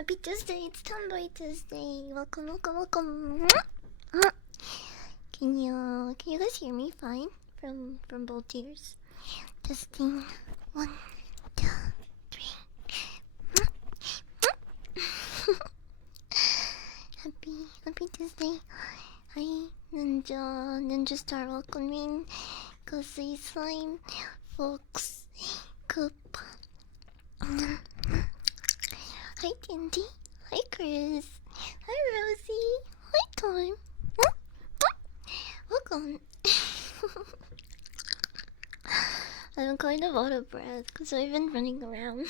Happy Tuesday, it's Tomboy Tuesday. Welcome, welcome, welcome. Can you guys hear me fine from both ears? Testing. 1, 2, 3. Happy Tuesday. Hi, Ninja Star welcoming. Cozy Slime, Fox, Coop. Hi Tindy. Hi Chris. Hi Rosie. Hi Tom. Welcome. I'm kind of out of breath because I've been running around.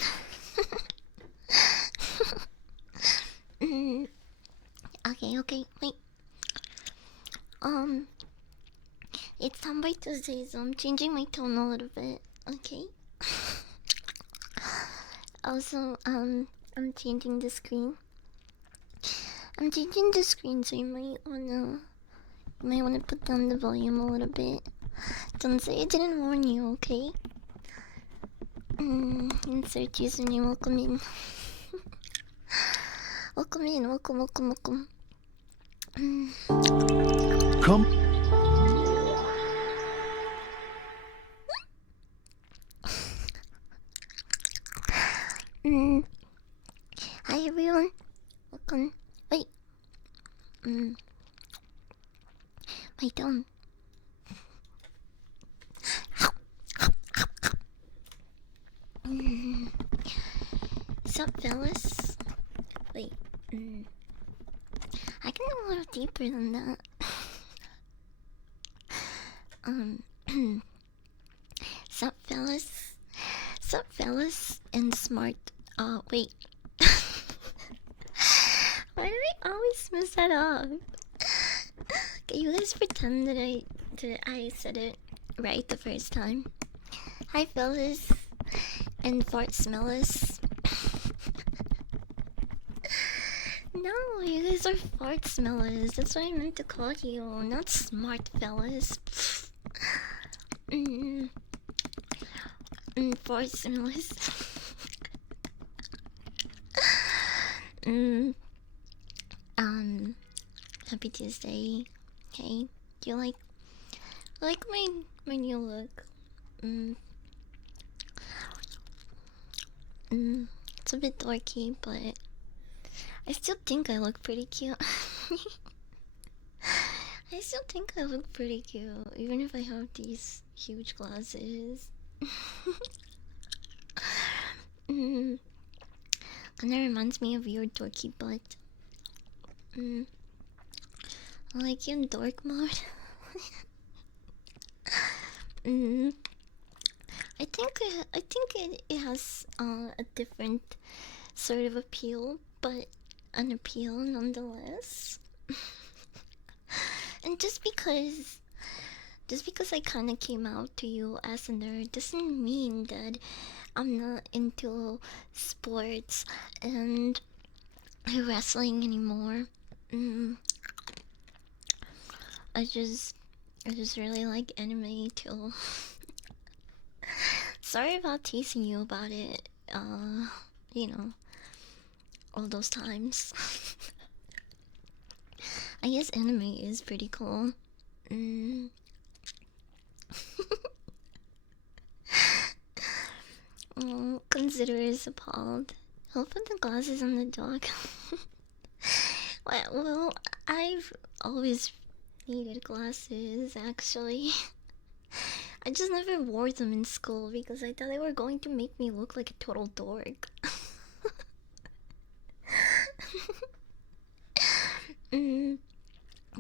Okay, wait. It's Tomboy Tuesday, so I'm changing my tone a little bit. Okay. Also, I'm changing the screen. So you might wanna put down the volume a little bit. Don't say I didn't warn you, okay? Insert username, welcome in. welcome. Come. Hi everyone. Welcome. Wait. My tongue. Sup, fellas? Wait. I can go a little deeper than that. Sup, fellas? Sup, fellas? And smart. Wait. Why do I always mess that up? Can you guys pretend that I said it right the first time? Hi, fellas. And fart smellers. No, you guys are fart smellers. That's what I meant to call you, not smart fellas. Fart smellers. Happy Tuesday. Okay, do you like my new look? It's a bit dorky, but I still think I look pretty cute. Even if I have these huge glasses. Kinda reminds me of your dorky butt. I like you in dork mode. I think it has a different sort of appeal, but an appeal nonetheless. And just because I kind of came out to you as a nerd doesn't mean that I'm not into sports and wrestling anymore. I just really like anime too. Sorry about teasing you about it. You know, all those times. I guess anime is pretty cool. Oh, considerers appalled. I'll put the glasses on the dog. Well, I've always needed glasses, actually. I just never wore them in school because I thought they were going to make me look like a total dork.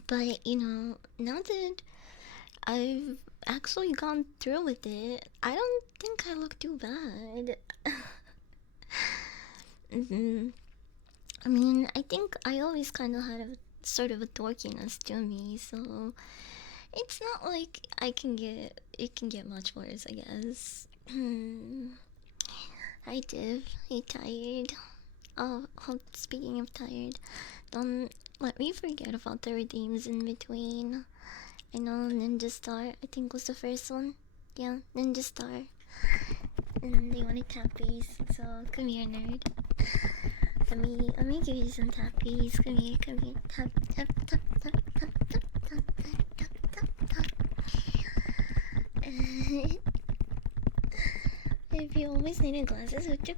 But, you know, now that I've actually gone through with it, I don't think I look too bad. I mean, I think I always kind of had a sort of a dorkiness to me, so it's not like it can get much worse, I guess. Hi Div, you tired? Oh, speaking of tired, don't let me forget about the redeems in between. I know Ninja Star, I think was the first one. Yeah, Ninja Star. And they wanted tappies, so come here, nerd. let me give you some tappies. Come here, come here. Tap, tap, tap, tap, tap, tap, tap, tap, tap, tap, tap. If you always needed glasses, would you?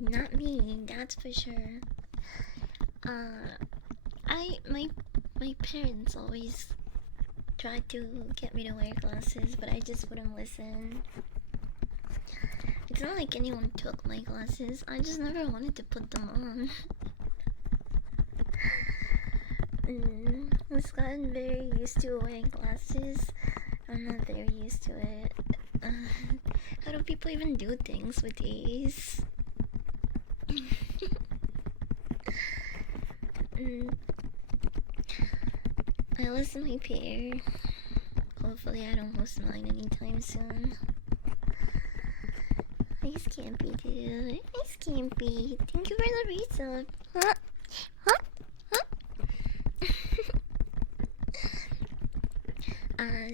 Not me, that's for sure. My parents always tried to get me to wear glasses, but I just wouldn't listen. It's not like anyone took my glasses, I just never wanted to put them on. I've gotten very used to wearing glasses. I'm not very used to it. How do people even do things with these? I lost my pair. Hopefully I don't lose mine anytime soon. Hi Scampy dude. Hi Scampy. Thank you for the resub. Huh? Huh? Huh?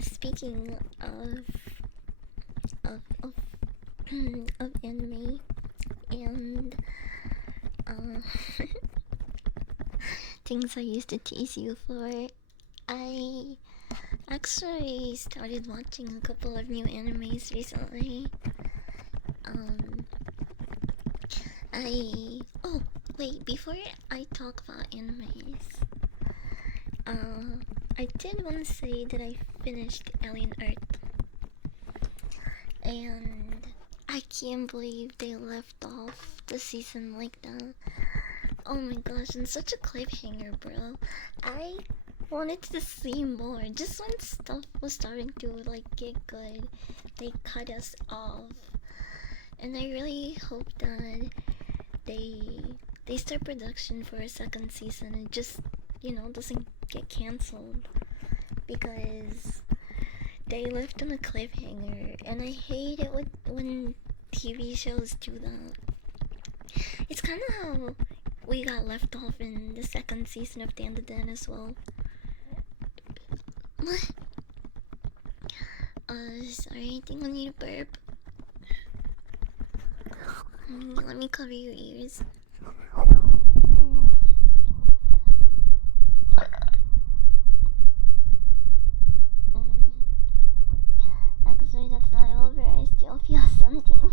Speaking of of anime and things I used to tease you for, I actually started watching a couple of new animes recently. Oh wait, before I talk about animes, I did want to say that I finished Alien Earth, and I can't believe they left off the season like that. Oh my gosh, and such a cliffhanger, bro. I wanted to see more. Just when stuff was starting to like get good, they cut us off. And I really hope that they start production for a second season and just, doesn't get cancelled, because they left on a cliffhanger, and I hate it when TV shows do that. It's kind of how we got left off in the second season of Dan the Den as well. Sorry, I think I need a burp. Let me cover your ears. Actually, that's not over. I still feel something.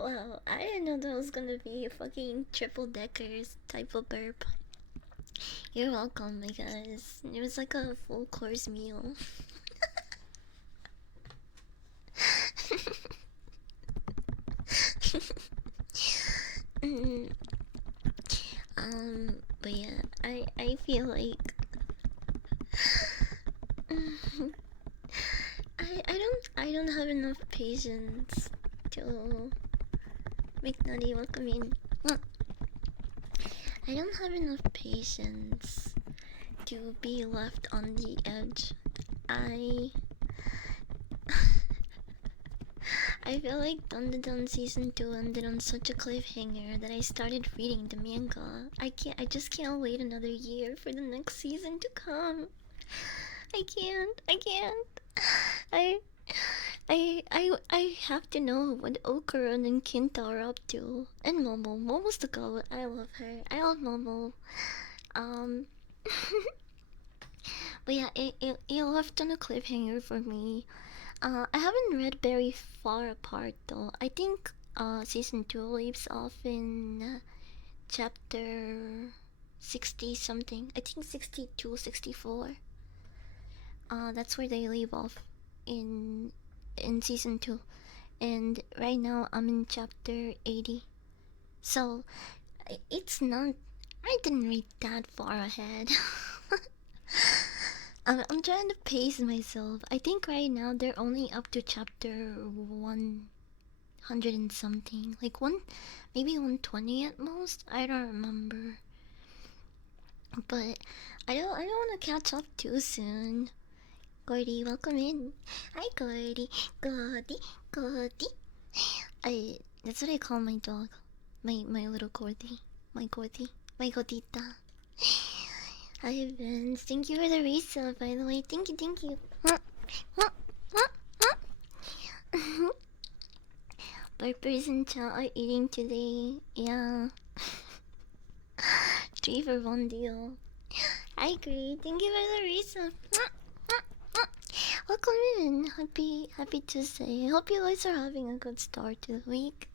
Wow, I didn't know that was gonna be a fucking triple deckers type of burp. You're welcome, my guys. It was like a full course meal. But yeah, I feel like I don't have enough patience to make Nutty welcome in. I don't have enough patience to be left on the edge. I feel like Dun season 2 ended on such a cliffhanger that I started reading the manga. I just can't wait another year for the next season to come. I can't. I have to know what Okuron and Kinta are up to. And Momo. Momo's the goat. I love her. I love Momo. But yeah, it left on a cliffhanger for me. I haven't read very far apart though. I think season 2 leaves off in chapter 60 something. I think 62, 64. That's where they leave off in season 2. And right now I'm in chapter 80. So it's not, I didn't read that far ahead. I'm trying to pace myself. I think right now they're only up to chapter 100 and something. Like maybe 120 at most. I don't remember. But I don't want to catch up too soon. Gordy, welcome in. Hi, Gordy. Gordy, Gordy. That's what I call my dog. My little Gordy. My Gordy. My Gordita. Hi, Vince. Thank you for the resub, by the way. Thank you, thank you. Burpers and chat are eating today. Yeah. 3 for 1 deal. Hi, Great. Thank you for the resub. Welcome in. Happy Tuesday. I hope you guys are having a good start to the week.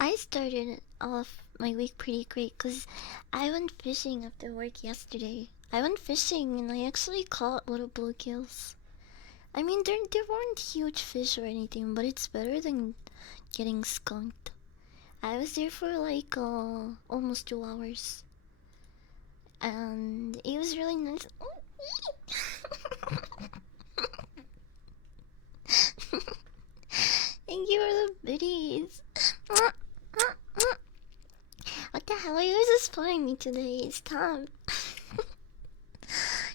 I started off my week pretty great because I went fishing after work yesterday. I went fishing and I actually caught little bluegills. I mean, there weren't huge fish or anything, but it's better than getting skunked. I was there for like almost 2 hours, and it was really nice. Thank you for the biddies. What the hell are you guys spotting me today? It's time.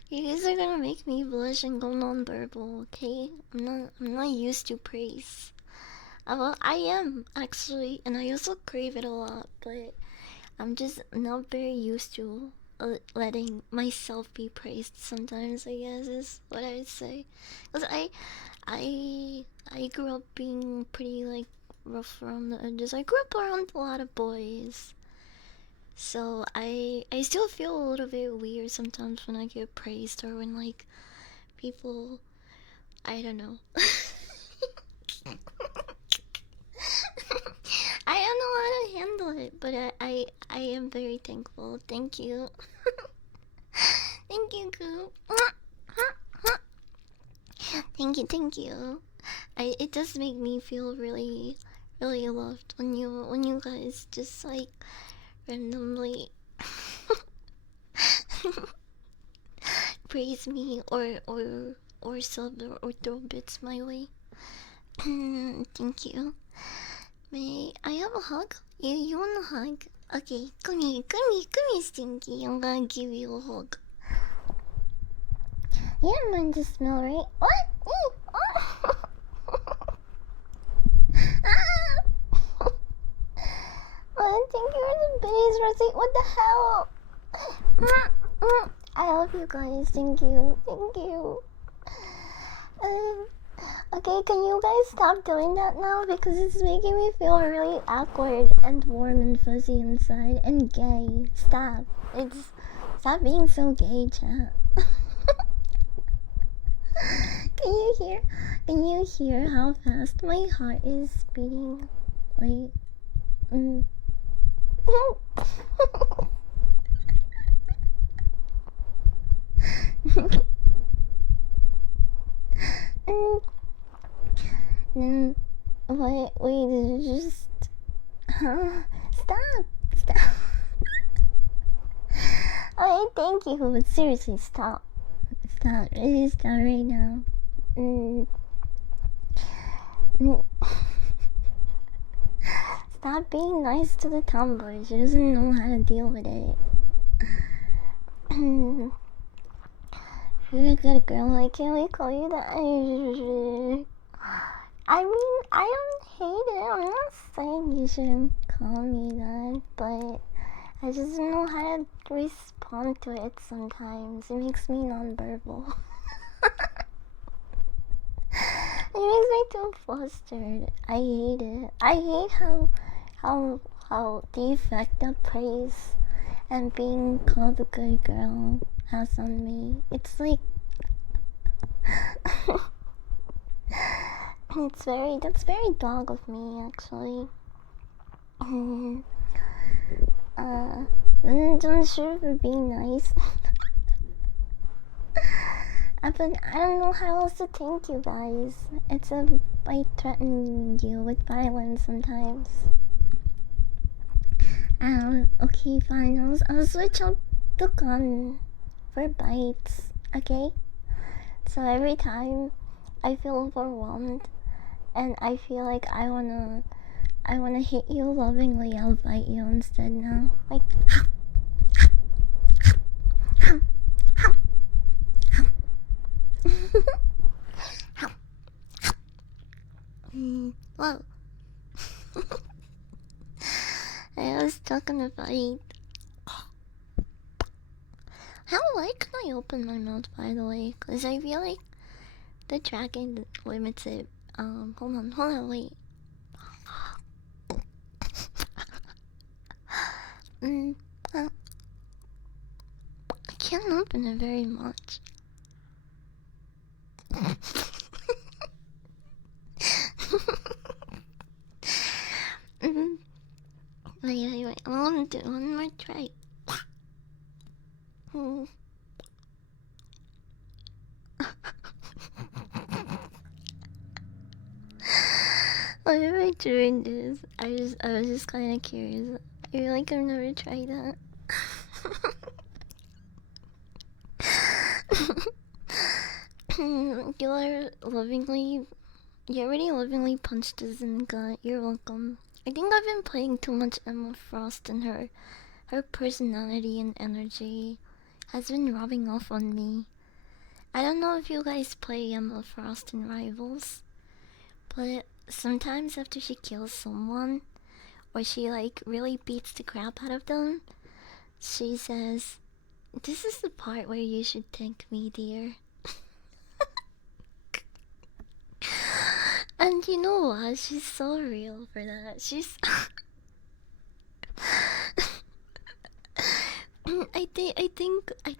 You guys are gonna make me blush and go non-verbal, okay? I'm not used to praise. Well, I am actually, and I also crave it a lot, but I'm just not very used to letting myself be praised. Sometimes, I guess, is what I would say. Cause I grew up being pretty like rough around the edges. I grew up around a lot of boys. So I still feel a little bit weird sometimes when I get praised or when like people, I don't know. I don't know how to handle it, but I am very thankful. Thank you. Thank you, Coop. Thank you. It does make me feel really loved when you guys just like randomly praise me or sub or throw bits my way. Thank you. May I have a hug? You want a hug? Okay, come here, Stinky. I'm gonna give you a hug. You don't mind the smell, right? What? Oh, thank you for the biddies, Rosie. What the hell? I love you guys. Thank you. Okay, can you guys stop doing that now? Because it's making me feel really awkward and warm and fuzzy inside and gay. Stop. Stop being so gay, chat. Can you hear how fast my heart is beating? Wait. Wait, did you just... Stop! Alright, thank you, but seriously, stop. Really stop right now. Stop being nice to the tomboy. She doesn't know how to deal with it. You're a good girl. Like, can we call you that? I mean, I don't hate it. I'm not saying you shouldn't call me that, but I just don't know how to respond to it sometimes. It makes me non-verbal. It makes me too flustered. I hate it. I hate how the effect that praise and being called a good girl has on me. It's like that's very dog of me, actually. Don't sure for being nice. But I don't know how else to thank you guys. It's by threatening you with violence sometimes. Okay, fine. I'll switch up the gun for bites, okay? So every time I feel overwhelmed and I feel like I wanna hit you lovingly, I'll bite you instead now. Like Whoa. I was talking about it. Why can I open my mouth, by the way? Because I feel like the tracking limits it. Hold on, wait. Mm, uh, I can't open it very much. mm, wait. I want to do one more try. Mm. Why am I doing this? I was just kind of curious. I feel like I've never tried that. You are lovingly. You already lovingly punched us in the gut. You're welcome. I think I've been playing too much Emma Frost, and her personality and energy has been rubbing off on me. I don't know if you guys play Emma Frost in Rivals, but sometimes after she kills someone, or she like really beats the crap out of them, she says, "This is the part where you should thank me, dear." And you know what? She's so real for that. She's. I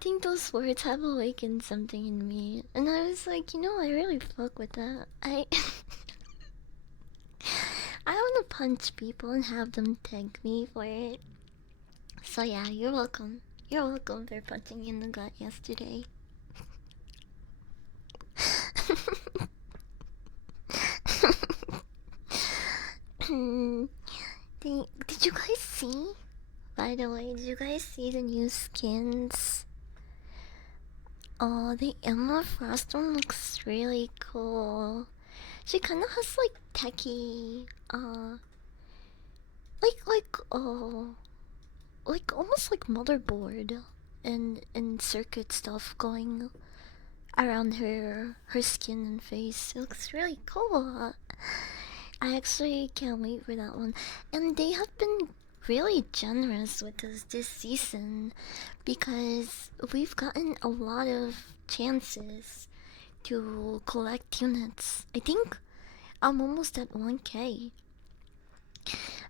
think those words have awakened something in me, and I was like, I really fuck with that. I want to punch people and have them thank me for it. So yeah, you're welcome. You're welcome for punching in the gut yesterday. Did you guys see? By the way, did you guys see the new skins? Oh, the Emma Frost one looks really cool. She kind of has like techie, like almost like motherboard and circuit stuff going around her skin and face. It looks really cool. I actually can't wait for that one. And they have been really generous with us this season because we've gotten a lot of chances to collect units. I think I'm almost at 1k.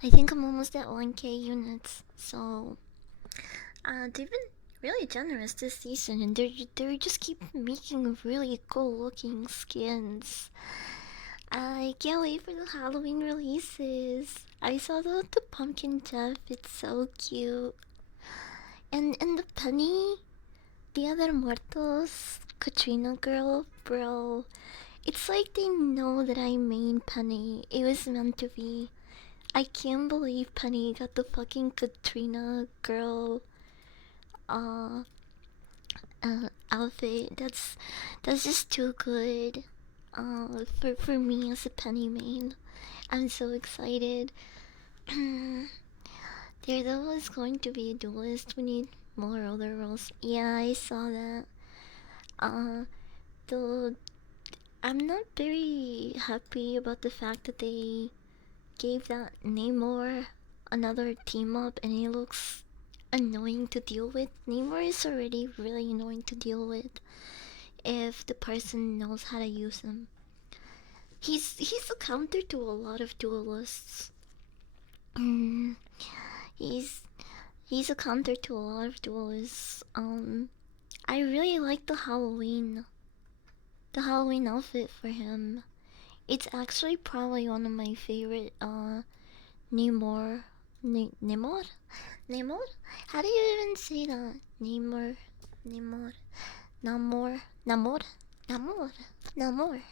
I think I'm almost at 1k units. So, they've been really generous this season, and they just keep making really cool looking skins. I can't wait for the Halloween releases. I saw the pumpkin Jeff. It's so cute. And the Penny, Dia de Muertos, Katrina girl, bro. It's like they know that I main Penny. It was meant to be. I can't believe Penny got the fucking Katrina girl uh, outfit. That's just too good. For me as a Penny main, I'm so excited. There was going to be a duelist. We need more other roles. Yeah, I saw that. Uh, though I'm not very happy about the fact that they gave that Namor another team up, and it looks annoying to deal with. Namor is already really annoying to deal with if the person knows how to use him. He's a counter to a lot of duelists. Mm, he's he's a counter to a lot of duelists. I really like the Halloween outfit for him. It's actually probably one of my favorite Namor Namor? Namor? How do you even say that? Namor Namor Namor Namor Namor Namor.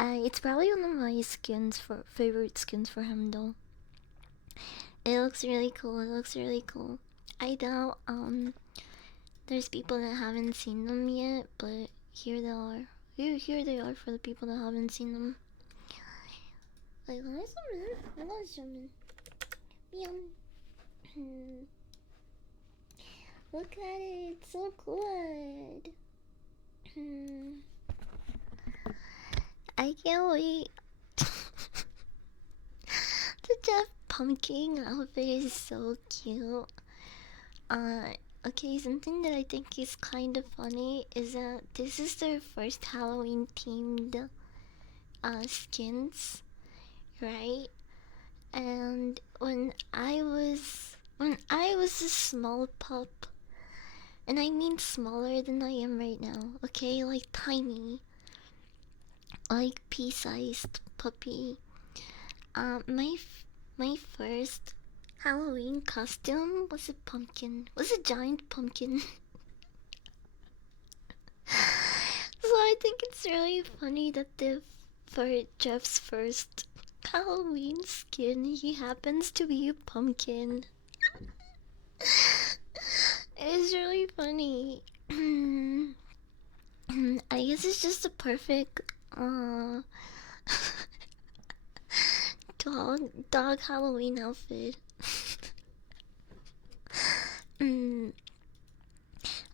It's probably one of my favorite skins for him though. It looks really cool. It looks really cool. I doubt there's people that haven't seen them yet, but here they are. Here they are for the people that haven't seen them. Like, I want some. Meow. Look at it, it's so good. I can't wait. The Jeff pumpkin outfit is so cute. Uh, okay, something that I think is kind of funny is that this is their first Halloween themed skins, right? And when I was a small pup, and I mean smaller than I am right now, okay, like tiny, like pea-sized puppy. My first Halloween costume was a pumpkin. Was a giant pumpkin. So I think it's really funny that for Jeff's first Halloween skin, he happens to be a pumpkin. It's really funny. I guess it's just a perfect dog Halloween outfit. mm,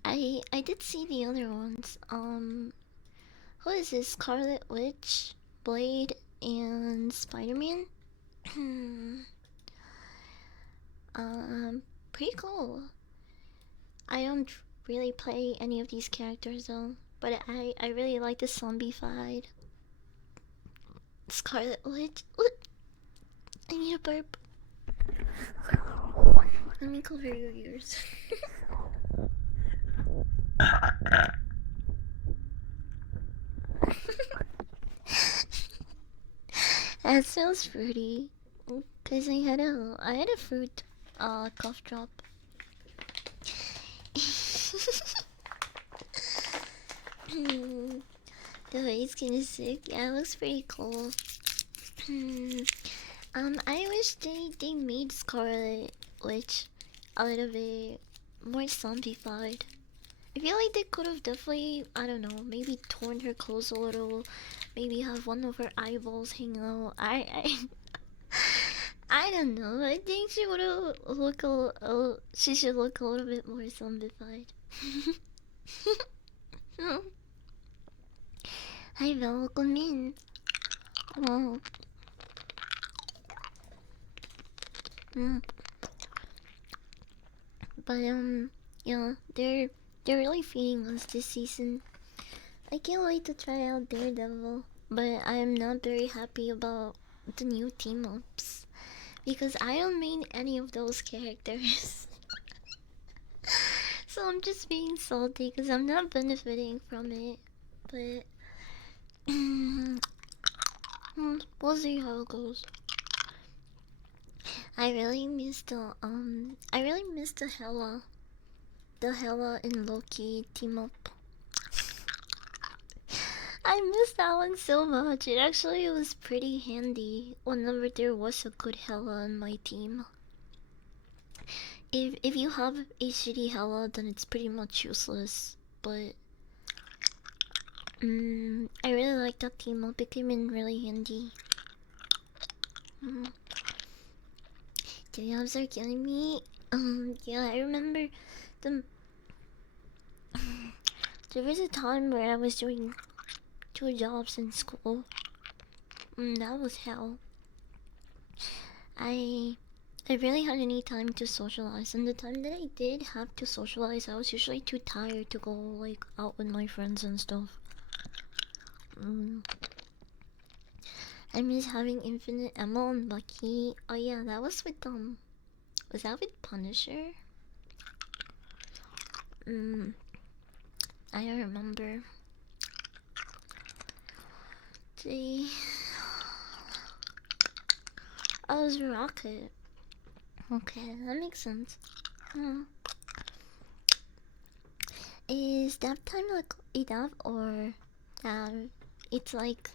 I did see the other ones. Who is this? Scarlet Witch, Blade, and Spider-Man. Pretty cool. I don't really play any of these characters though, but I really like the zombified Scarlet Witch. I need a burp. Let me cover your ears. That sounds fruity. Cause I had a fruit cough drop. The face skin is sick. Yeah, it looks pretty cool. I wish they made Scarlet Witch a little bit more zombified. I feel like they could have definitely, I don't know, maybe torn her clothes a little, maybe have one of her eyeballs hang out. I don't know. I think she would have she should look a little bit more zombified. Hi, welcome in. Oh. But yeah, they're really feeding us this season. I can't wait to try out Daredevil, but I am not very happy about the new team ups because I don't main any of those characters. So I'm just being salty because I'm not benefiting from it. But we'll see how it goes. I really missed the Hella and Loki team up. I missed that one so much. It actually was pretty handy whenever there was a good Hella on my team. If you have a shitty Hella, then it's pretty much useless. But I really like that team up. It came in really handy. The jobs are killing me. Yeah, I remember them. There was a time where I was doing 2 jobs in school. That was hell. I really had any time to socialize, and the time that I did have to socialize, I was usually too tired to go like out with my friends and stuff. I miss having infinite ammo and Bucky. Oh yeah, that was with was that with Punisher? I don't remember. The oh, it was Rocket. Okay, that makes sense. Is that time like enough or it's like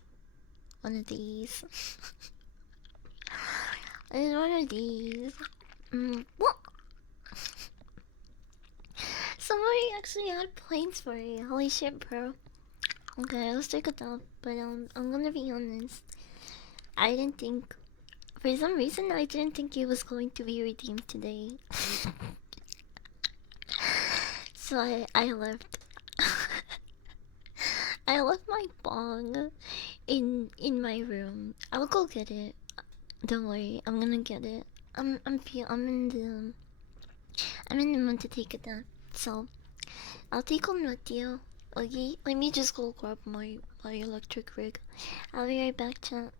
one of these? It's one of these. What? Somebody actually had points for you. Holy shit, bro. Okay, let's take it up. But I'm gonna be honest. I didn't think. For some reason, I didn't think it was going to be redeemed today. So I left. I left my bong in my room. I'll go get it. Don't worry, I'm gonna get it. I'm in the mood to take a nap, so I'll take on with you. Okay, let me just go grab my electric rig. I'll be right back, chat.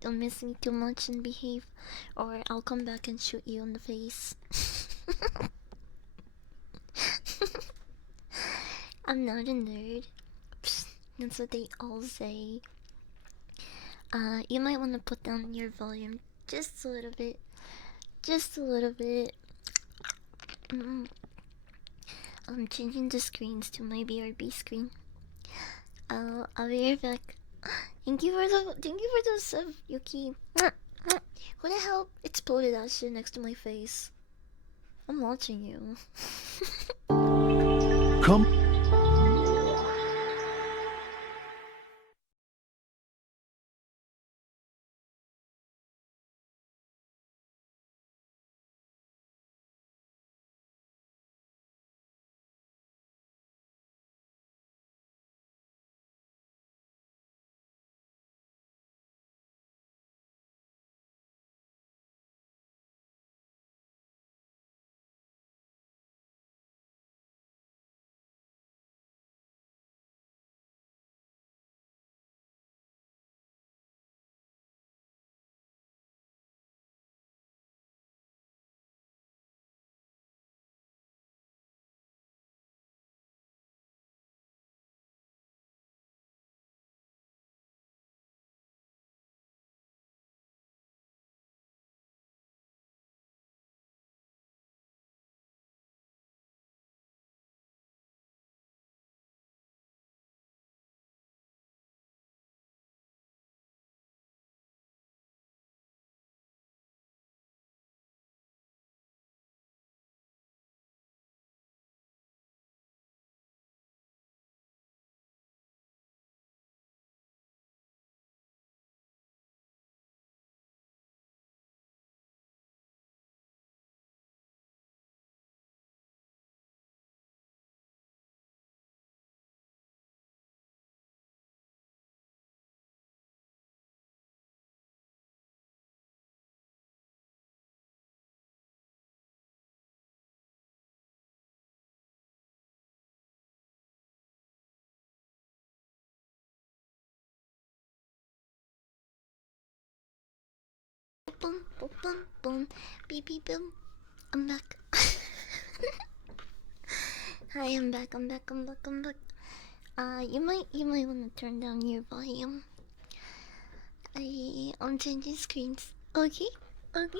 Don't miss me too much and behave, or I'll come back and shoot you in the face. I'm not a nerd. Psst, that's what they all say. You might want to put down your volume just a little bit. Just a little bit. I'm changing the screens to my BRB screen. I'll be right back. Thank you for the sub, Yuki. Who the hell exploded that shit next to my face? I'm watching you. Come. Boom, boom, boom, boom, beep, beep, boom. I'm back. Hi, I'm back. I'm back. You might want to turn down your volume. I'm changing screens. Okay, okay.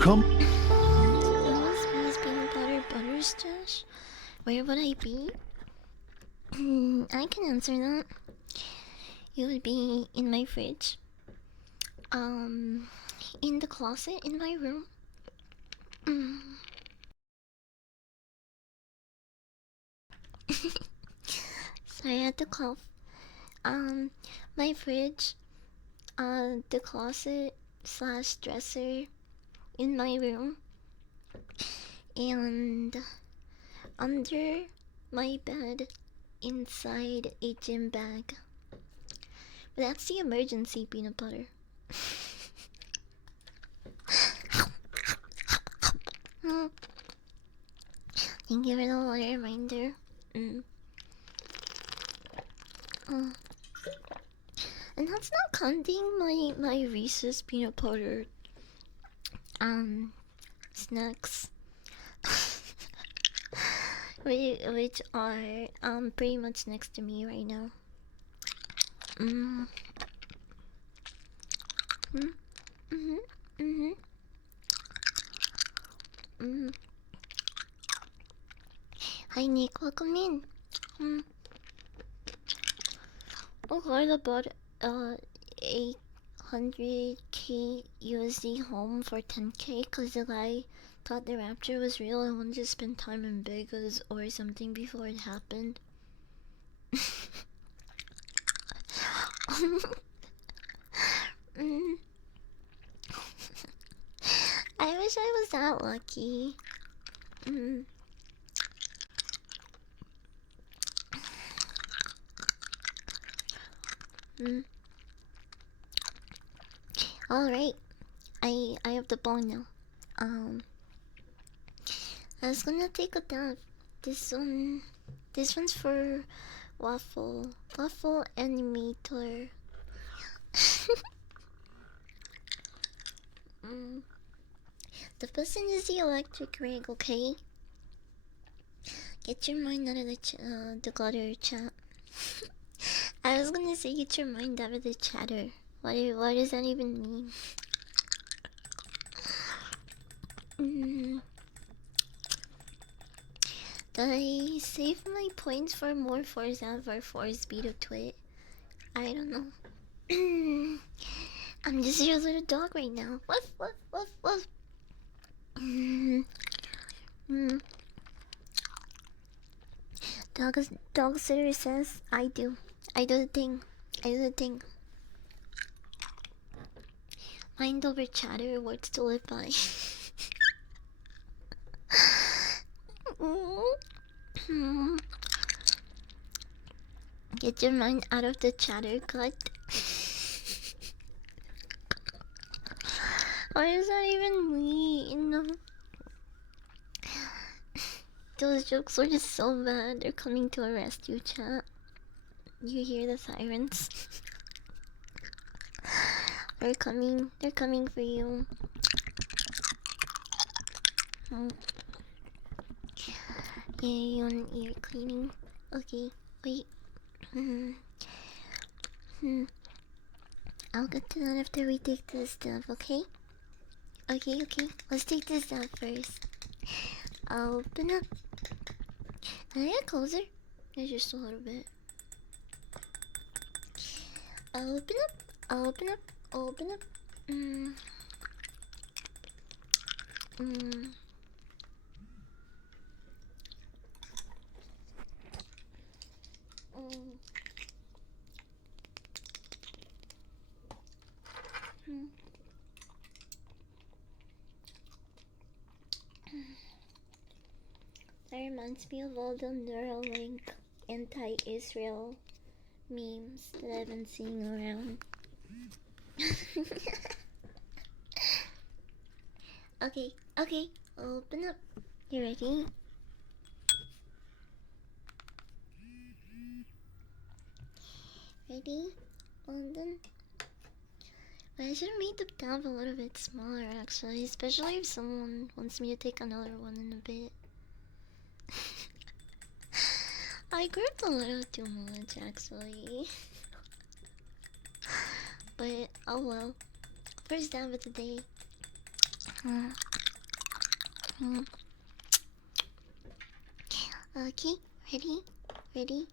Come. Smelly's peanut butter stash. Where would I be? I can answer that. You would be in my fridge. In the closet in my room. Sorry, I had to cough. Um, my fridge, the closet slash dresser in my room, and under my bed inside a gym bag. But that's the emergency peanut butter. Thank you for the little reminder. And that's not counting my Reese's peanut butter snacks, which are pretty much next to me right now. Mm. Mm. Mhm. Mhm. Mm. Hi Nick, welcome in. Mm. Oh, heard about 800k USD home for 10k because the guy thought the rapture was real and wanted to spend time in Vegas or something before it happened. Mm, I wish I was that lucky. Mm. Mm. All right, I have the ball now. Um, I was gonna take a dab. This one, this one's for Waffle Animator. mm. The person is the electric rig, okay? Get your mind out of the gutter chat. I was gonna say get your mind out of the chatter. What does that even mean? Mm. Did I save my points for more Force Av or Force Speed of Twit? I don't know. I'm just your little dog right now. Woof woof woof woof. Mm. Mm. Dog sitter says I do. I do the thing. I do the thing. Mind over chatter, words to live by. Get your mind out of the chatter cut. What does that even mean? Those jokes were just so bad. They're coming to arrest you, chat. You hear the sirens? They're coming. They're coming for you. Mm. Yeah, you want ear cleaning? Okay, wait. Mm. Hmm. I'll get to that after we take this stuff, okay? Okay, okay. Let's take this down first. Open up. Can I get closer? There's just a little bit. Open up. Open up. Open up. Mm. Mm. Mm. Mm. That reminds me of all the Neuralink anti-Israel memes that I've been seeing around. Okay, okay, open up. You ready? Ready? London? I should have made the tab a little bit smaller actually, especially if someone wants me to take another one in a bit. I gripped a little too much actually. But oh well. First dab of the day. Okay, ready? Ready?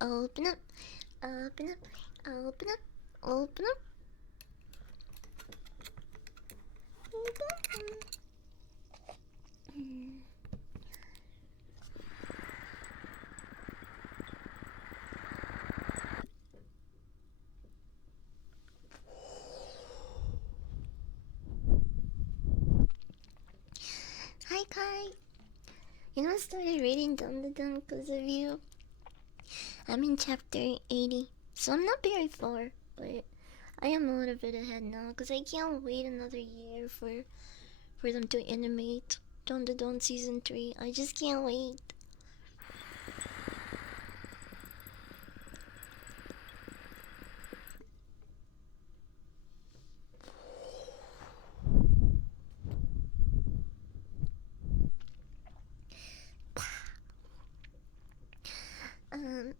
Open up. Open up. Open up. Open up. Hi Kai! You know I started reading Dum Da Dum because of you. I'm in chapter 80, so I'm not very far, but I am a little bit ahead now because I can't wait another year for them to animate Dum Da Dum season 3. I just can't wait. Um,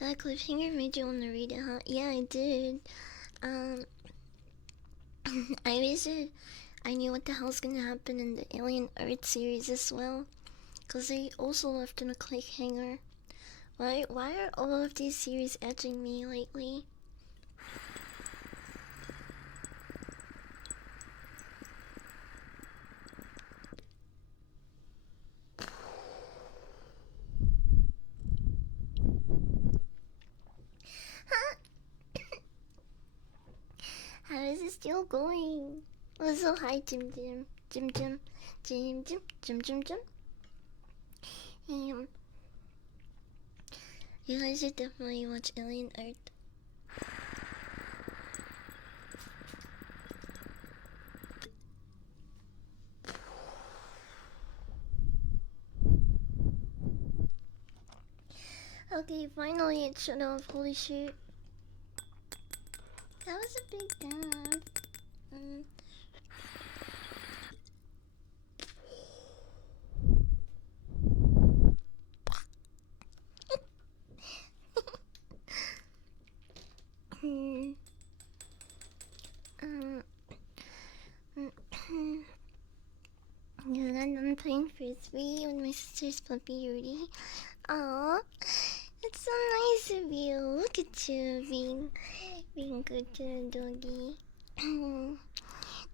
that cliffhanger made you want to read it, huh? Yeah, I did. Um, I wish I knew what the hell's gonna happen in the Alien Earth series as well, cause they also left in a cliffhanger. Why are all of these series edging me lately? still going. Also, hi, Jim Jim. Jim Jim. Jim Jim. Jim Jim Jim. Um, you guys should definitely watch Alien Earth. Okay, finally it shut off. Holy shit. That was a big dab. Yeah, I'm playing frisbee with my sister's puppy Rudy. Aww, it's so nice of you. Look at you being good to the doggy.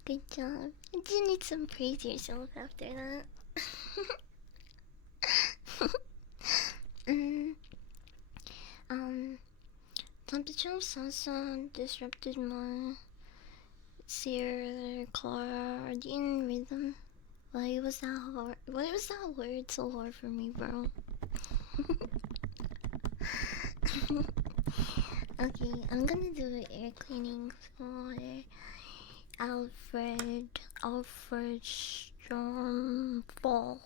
Good job. You need some praise yourself after that. mm, um, temperature of Sansa disrupted my circadian rhythm. Why was that hard? Why was that word so hard for me, bro? Okay, I'm gonna do air cleaning for Alfred Stormfall.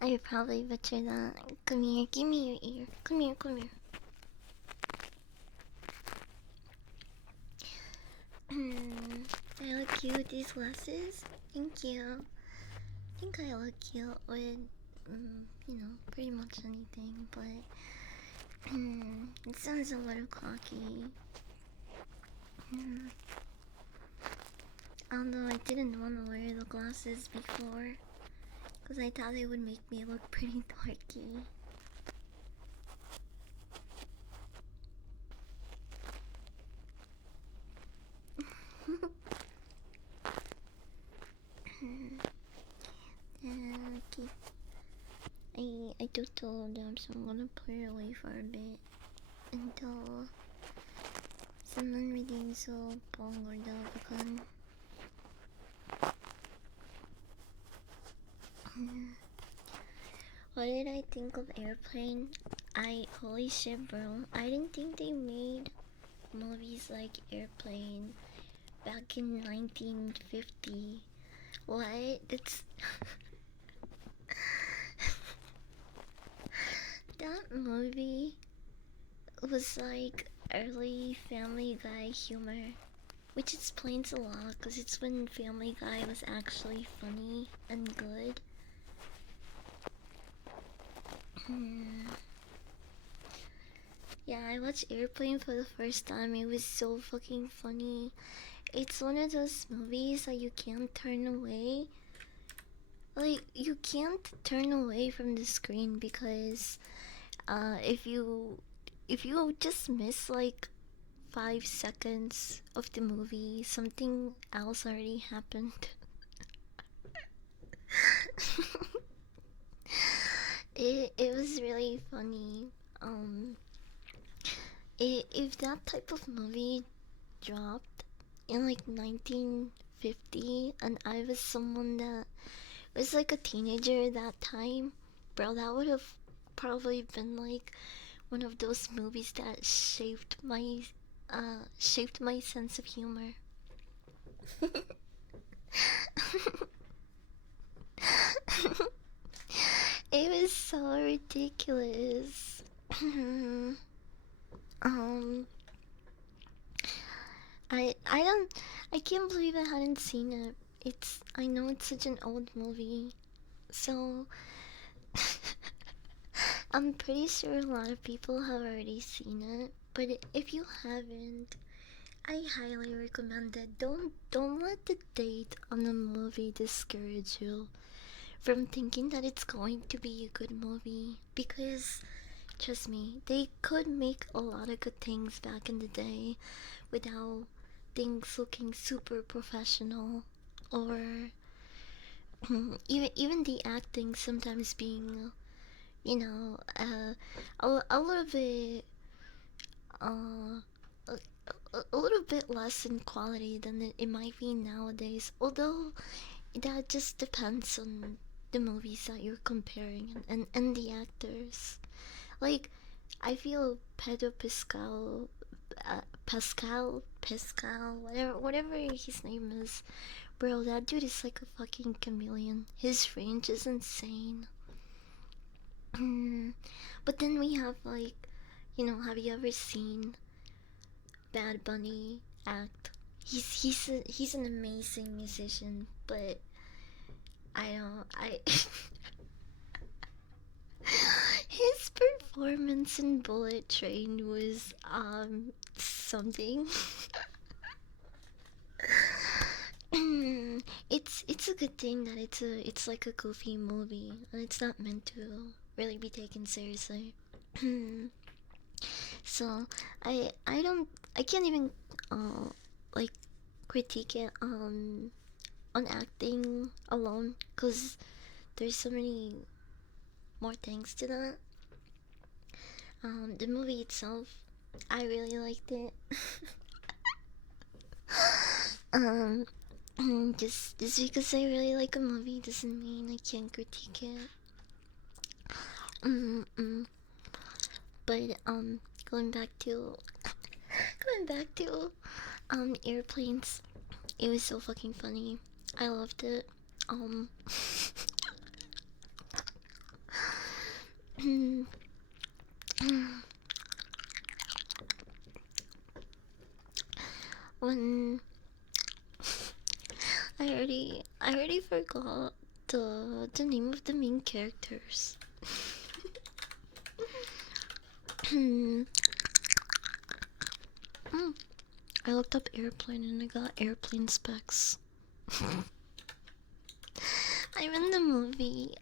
I probably butchered that. Come here, give me your ear. Come here, come here. I look cute with these glasses. Thank you. I think I look cute with, pretty much anything, but it sounds a little cocky. Although I didn't want to wear the glasses before, because I thought they would make me look pretty dorky. Okay. I do told them, so I'm gonna put it away for a bit until someone redeems a bong or the What did I think of Airplane? Holy shit, bro. I didn't think they made movies like Airplane back in 1950. What? It's. That movie was like early Family Guy humor, which explains a lot because it's when Family Guy was actually funny and good. Yeah, I watched Airplane for the first time. It was so fucking funny. It's one of those movies that you can't turn away. Like, you can't turn away from the screen because if you just miss like 5 seconds of the movie, something else already happened. It was really funny. If that type of movie dropped in like 1950 and I was someone that was like a teenager at that time, bro, that would have probably been like one of those movies that shaped my sense of humor. It was so ridiculous. um I can't believe I hadn't seen it. I know it's such an old movie. So I'm pretty sure a lot of people have already seen it, but if you haven't, I highly recommend it. Don't let the date on the movie discourage you from thinking that it's going to be a good movie, because trust me, they could make a lot of good things back in the day without things looking super professional, or even the acting sometimes being, a little bit uh a little bit less in quality than it might be nowadays. Although that just depends on the movies that you're comparing and the actors. Like, I feel Pedro Pascal, Pascal, whatever his name is, bro. That dude is like a fucking chameleon. His range is insane. But then we have like, have you ever seen Bad Bunny act? He's an amazing musician, but I don't I his performance in Bullet Train was something. It's a good thing that it's like a goofy movie and it's not meant to really be taken seriously. So I can't even uh like critique it on acting alone because there's so many more things to that. The movie itself, I really liked it. um, just because I really like a movie doesn't mean I can't critique it. Mm-mm. But going back to airplanes. It was so fucking funny. I loved it. Um, when I already forgot the name of the main characters. I looked up airplane and I got airplane specs. I'm in the movie.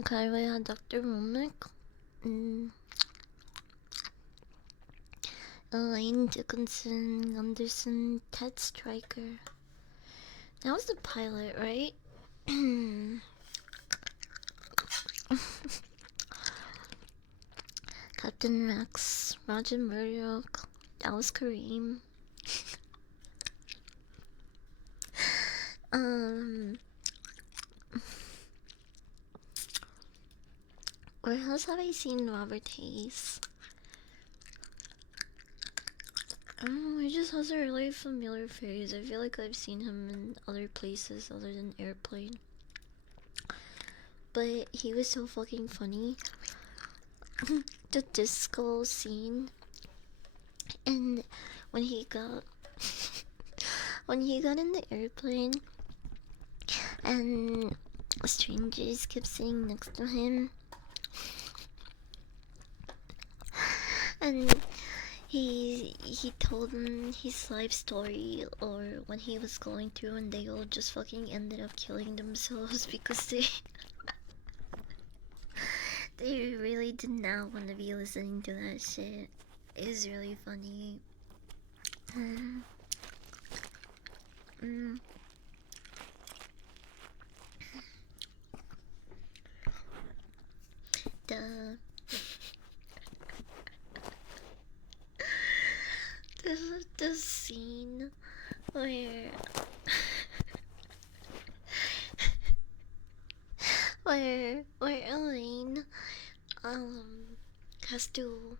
Okay, we had Dr. Womack. Elaine Dickinson, Anderson, Ted Stryker. That was the pilot, right? Captain Rex, Roger Murdoch, that was Kareem. Where else have I seen Robert Hayes? I don't know, he just has a really familiar face. I feel like I've seen him in other places other than Airplane. But he was so fucking funny. The disco scene. And when he got in the airplane and strangers kept sitting next to him. And he told them his life story or what he was going through, and they all just fucking ended up killing themselves because they really did not want to be listening to that shit. It was really funny. The the scene where where Elaine has to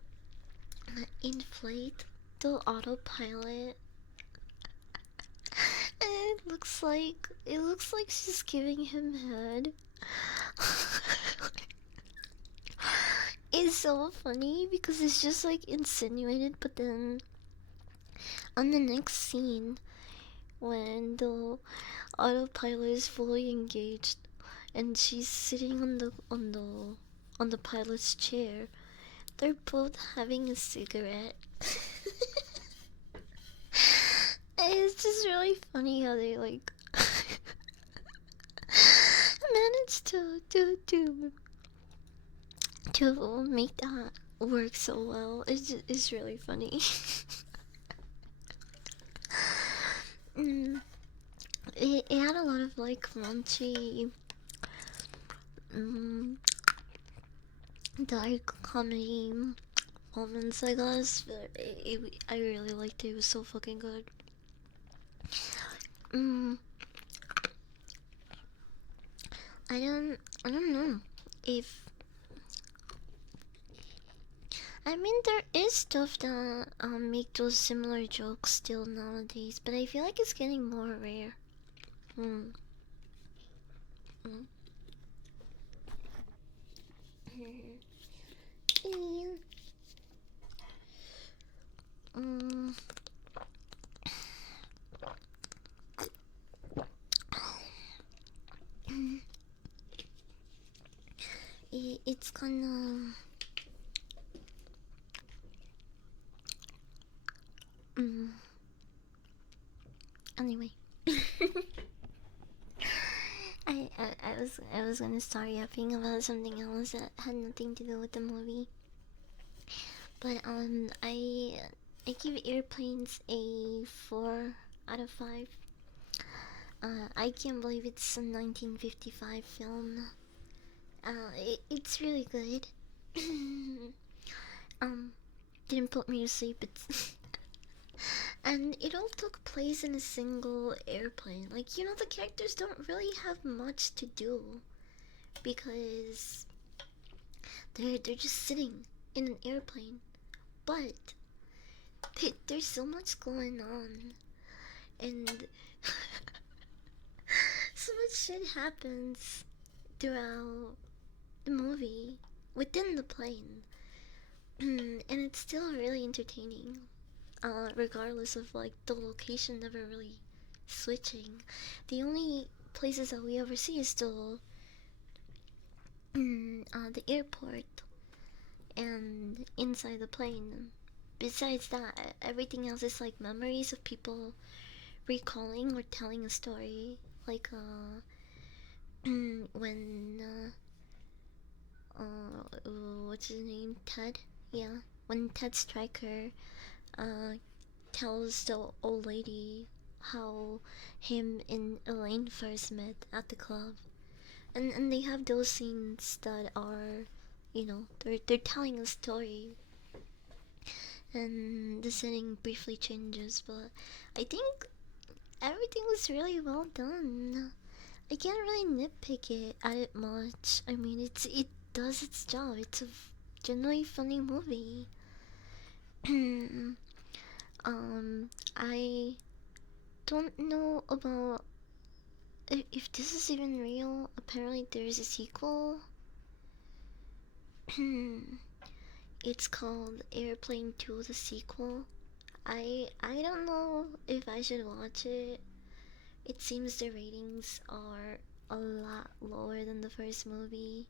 inflate the autopilot, and it looks like she's giving him head. It's so funny because it's just like insinuated, but then on the next scene when the autopilot is fully engaged and she's sitting on the pilot's chair, they're both having a cigarette. It's just really funny how they like managed to make that work so well. It's really funny. it had a lot of like raunchy, um, dark comedy moments, I guess. But I really liked it. It was so fucking good. Mm, I don't know if I mean there is stuff that make those similar jokes still nowadays, but I feel like it's getting more rare. Mm. Mm. Mm. Mm. It's kind of anyway. I was gonna start yapping about something else that had nothing to do with the movie, but I give Airplanes a 4 out of 5. I can't believe it's a 1955 film. It's really good. um, didn't put me to sleep. It's and it all took place in a single airplane. Like, you know, the characters don't really have much to do because they're just sitting in an airplane. But there's so much going on, and so much shit happens throughout the movie within the plane, and it's still really entertaining. Regardless of like the location never really switching. The only places that we ever see is still the airport and inside the plane. Besides that, everything else is like memories of people recalling or telling a story. Like when what's his name? Ted. Yeah, when Ted Stryker uh tells the old lady how him and Elaine first met at the club. And they have those scenes that are, you know, they're telling a story, and the setting briefly changes, but I think everything was really well done. I can't really nitpick it at it much. I mean, it does its job. It's a genuinely funny movie. I don't know about if this is even real. Apparently, there is a sequel. It's called Airplane 2: The Sequel. I don't know if I should watch it. It seems the ratings are a lot lower than the first movie,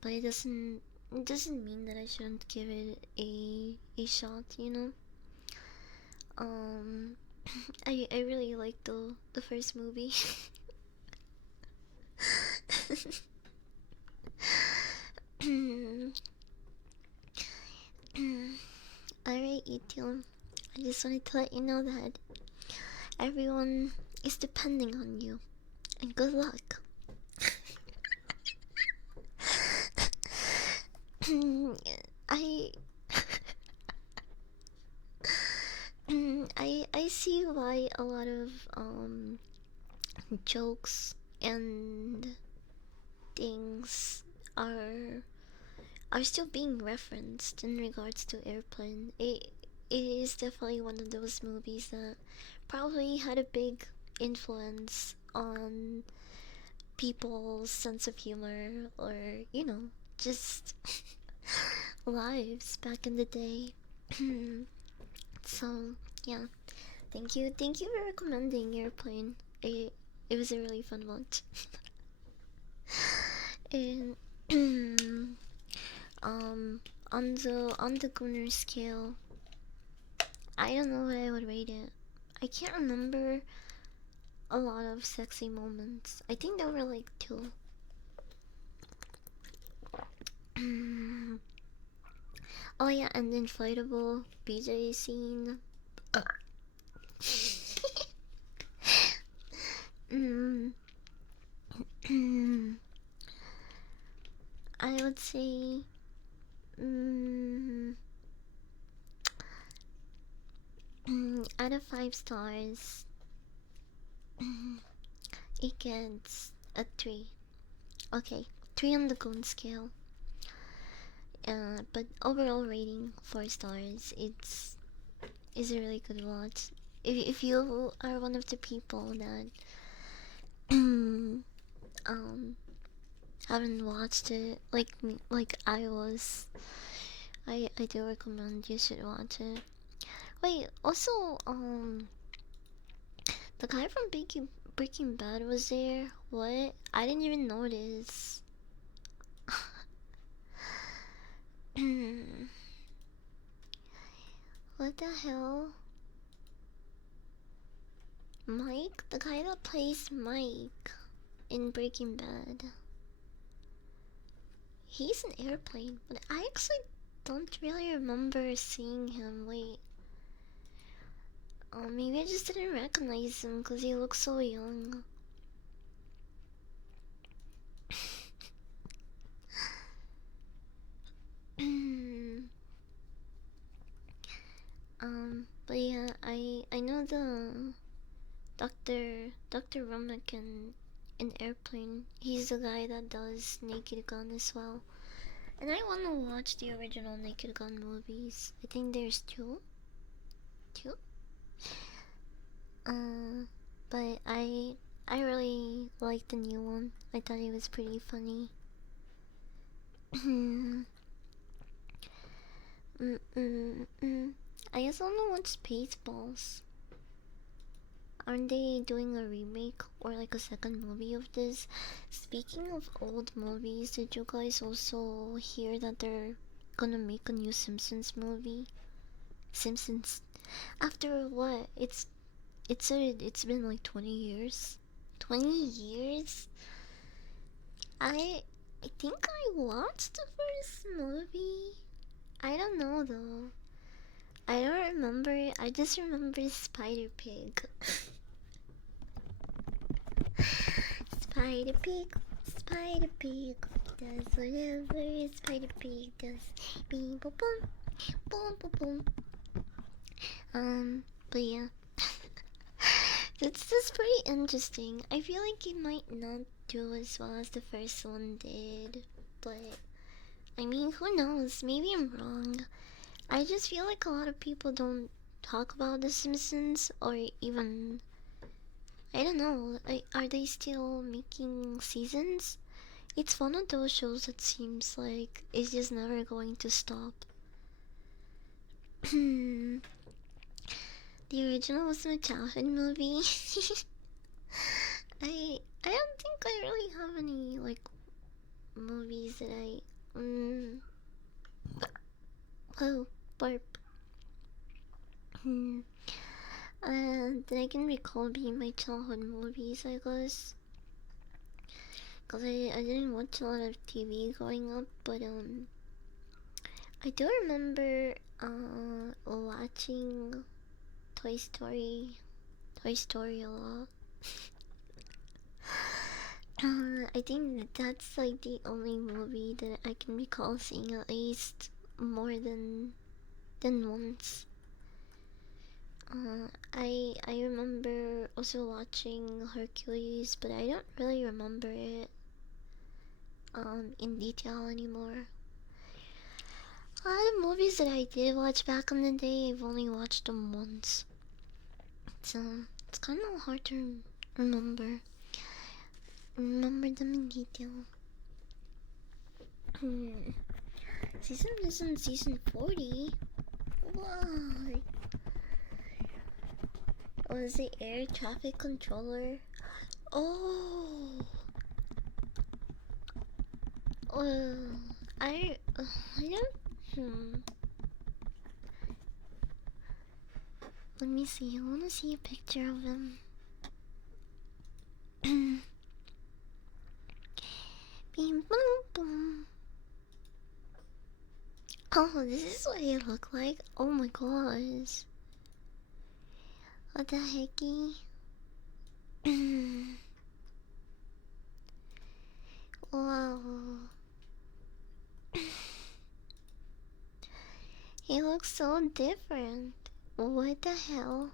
but it doesn't mean that I shouldn't give it a shot, you know. Um, I really like the first movie. Alright, YouTube. I just wanted to let you know that everyone is depending on you, and good luck. I I see why a lot of jokes and things are still being referenced in regards to Airplane. It is definitely one of those movies that probably had a big influence on people's sense of humor, or you know, just lives back in the day. So yeah, thank you for recommending Airplane. It was a really fun watch. And on the Gunner scale, I don't know what I would rate it. I can't remember a lot of sexy moments. I think there were like 2. Oh yeah, and the inflatable BJ scene. Mm, I would say mm, out of 5 stars, it gets a 3. Okay, 3 on the goon scale. But overall rating 4 stars. It's a really good watch. If you are one of the people that um haven't watched it like me, like I was, I do recommend you should watch it. Wait, also the guy from Breaking Bad was there. What? I didn't even notice. What the hell? Mike, the guy that plays Mike in Breaking Bad. He's an airplane, but I actually don't really remember seeing him. Wait. Oh, maybe I just didn't recognize him because he looks so young. But yeah, I know the Dr. Rumek in Airplane. He's the guy that does Naked Gun as well. And I want to watch the original Naked Gun movies. I think there's two. But I really like the new one. I thought it was pretty funny. I also want to watch Spaceballs. Aren't they doing a remake or like a second movie of this? Speaking of old movies, did you guys also hear that they're gonna make a new Simpsons movie? Simpsons. After what? It's been like 20 years. 20 years? I I think I watched the first movie. I don't know though. I don't remember. I just remember Spider Pig. Spider Pig, Spider Pig does whatever Spider Pig does. Beep boom boom, boom boom boom. But yeah, that's just pretty interesting. I feel like it might not do as well as the first one did, but I mean, who knows? Maybe I'm wrong. I just feel like a lot of people don't talk about The Simpsons or even. I don't know, are they still making seasons? It's one of those shows that seems like it's just never going to stop. The original was my childhood movie. I don't think I really have any like movies that oh barp that I can recall being my childhood movies, I guess. Cause I didn't watch a lot of TV growing up, but I do remember watching Toy Story Toy Story a lot. I think that's like the only movie that I can recall seeing at least more than once. I remember also watching Hercules, but I don't really remember it in detail anymore. A lot of movies that I did watch back in the day, I've only watched them once, so it's kind of hard to remember them in detail. Season isn't season 40. What? Was the air traffic controller? Oh, uh, I don't. Let me see. I wanna see a picture of him. Beam boom boom. Oh, this is what he looked like. Oh my gosh. What the hecky? Wow. He looks so different. What the hell?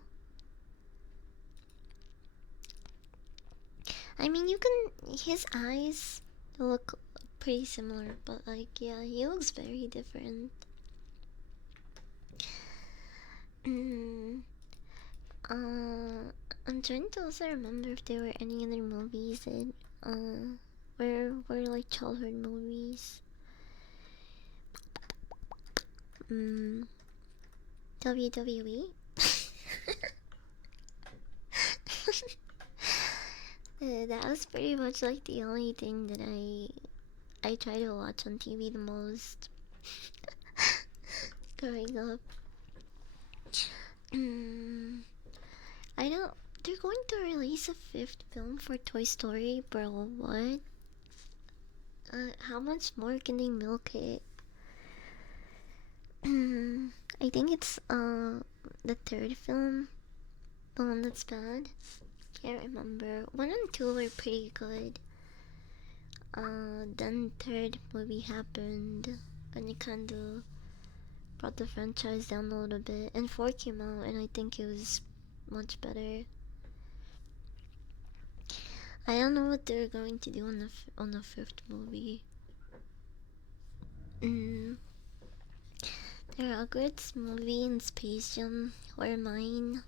I mean, you can. His eyes look pretty similar, but like, yeah, he looks very different. Mm, I'm trying to also remember if there were any other movies that were like childhood movies. Mm, WWE. That was pretty much like the only thing that I try to watch on TV the most growing up. Mm, I don't. They're going to release a fifth film for Toy Story, bro. What? How much more can they milk it? I think it's the third film, the one that's bad. Can't remember. One and two were pretty good. Then third movie happened, and it kind of brought the franchise down a little bit. And four came out, and I think it was much better. I don't know what they're going to do on the fifth movie. Mm, their Hogwarts movie and Space Jam were mine.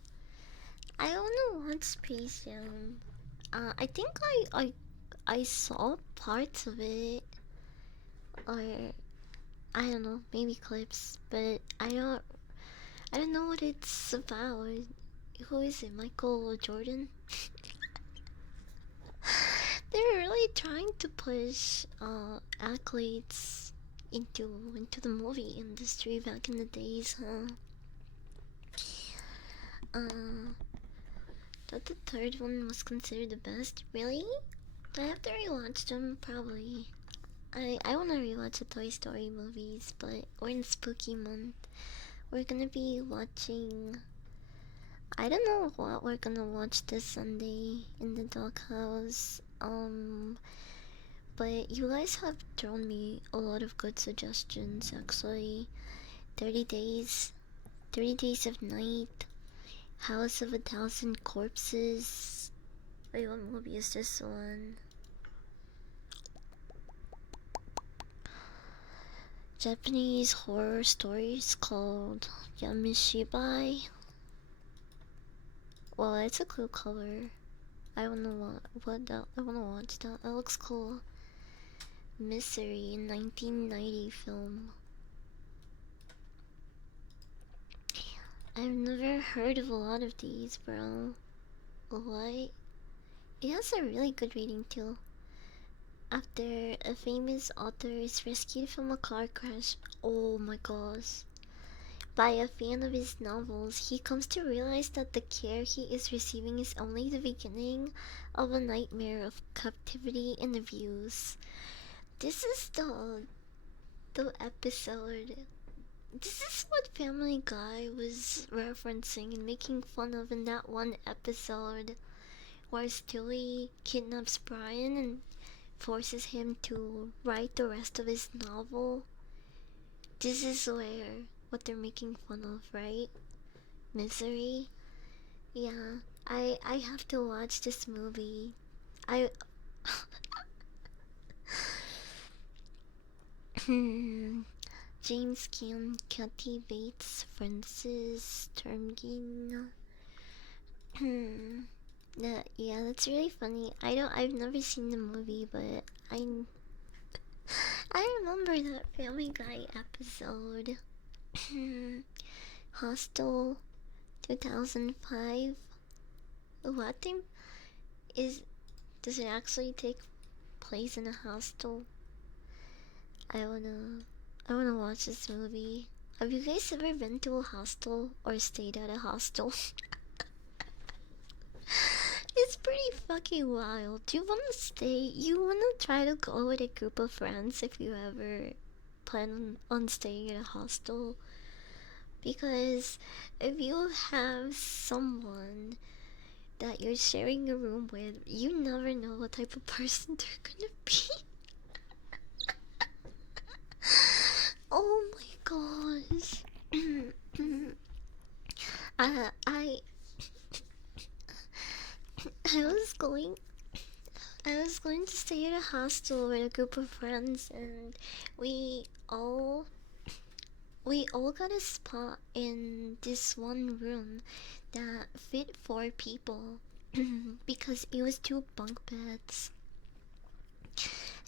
I wanna watch Space Jam. I think I saw parts of it, or I don't know, maybe clips, but I don't know what it's about. Who is it? Michael Jordan? They're really trying to push athletes into the movie industry back in the days, huh? Thought the third one was considered the best. Really? Do I have to rewatch them? Probably. I wanna rewatch the Toy Story movies, but we're in spooky month. We're gonna be watching. I don't know what we're gonna watch this Sunday in the doghouse. But you guys have thrown me a lot of good suggestions actually. 30 Days, 30 Days of Night, House of a Thousand Corpses. Wait, what movie is this one? Japanese horror stories called Yamishibai. Well, it's a cool cover. I wanna what that. I wanna watch that. That looks cool. Misery, 1990 film. I've never heard of a lot of these, bro. What? It has a really good rating too. After a famous author is rescued from a car crash, oh my gosh, by a fan of his novels, he comes to realize that the care he is receiving is only the beginning of a nightmare of captivity and abuse. This is the episode. This is what Family Guy was referencing and making fun of in that one episode where Stewie kidnaps Brian and forces him to write the rest of his novel. This is where what they're making fun of, right? Misery. Yeah, I have to watch this movie. I James Caan, Kathy Bates, Francis Termgin. Yeah, that's really funny. I've never seen the movie, but I remember that Family Guy episode. Hostel 2005. What thing is does it actually take place in a hostel? I wanna watch this movie. Have you guys ever been to a hostel or stayed at a hostel? It's pretty fucking wild. You wanna stay? You wanna try to go with a group of friends if you ever plan on staying at a hostel? Because if you have someone that you're sharing a room with, you never know what type of person they're gonna be. Oh my gosh. uh, I I was going to stay at a hostel with a group of friends, and we all we all got a spot in this one room that fit 4 people because it was 2 bunk beds.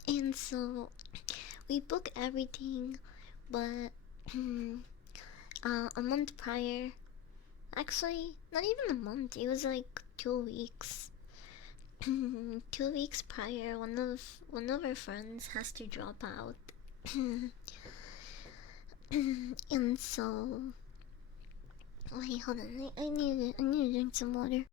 And so we booked everything, but a month prior, actually, not even a month, it was like 2 weeks. 2 weeks prior, one of our friends has to drop out. And so, wait, hold on. I need to drink some water.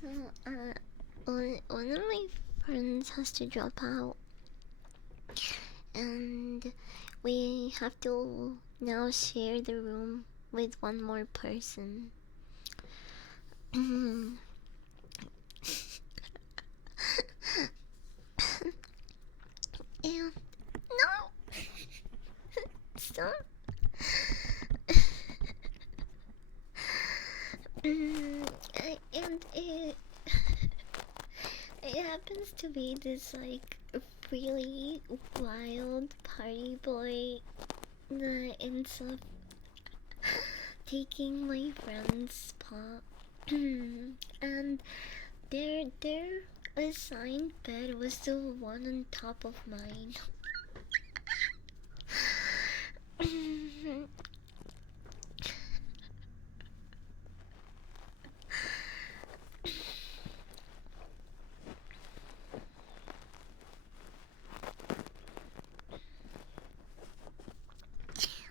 So, one of my friends has to drop out, and we have to now share the room with one more person. And no, stop. And it happens to be this like really wild party boy that ends up taking my friend's spot. And their assigned bed was the one on top of mine.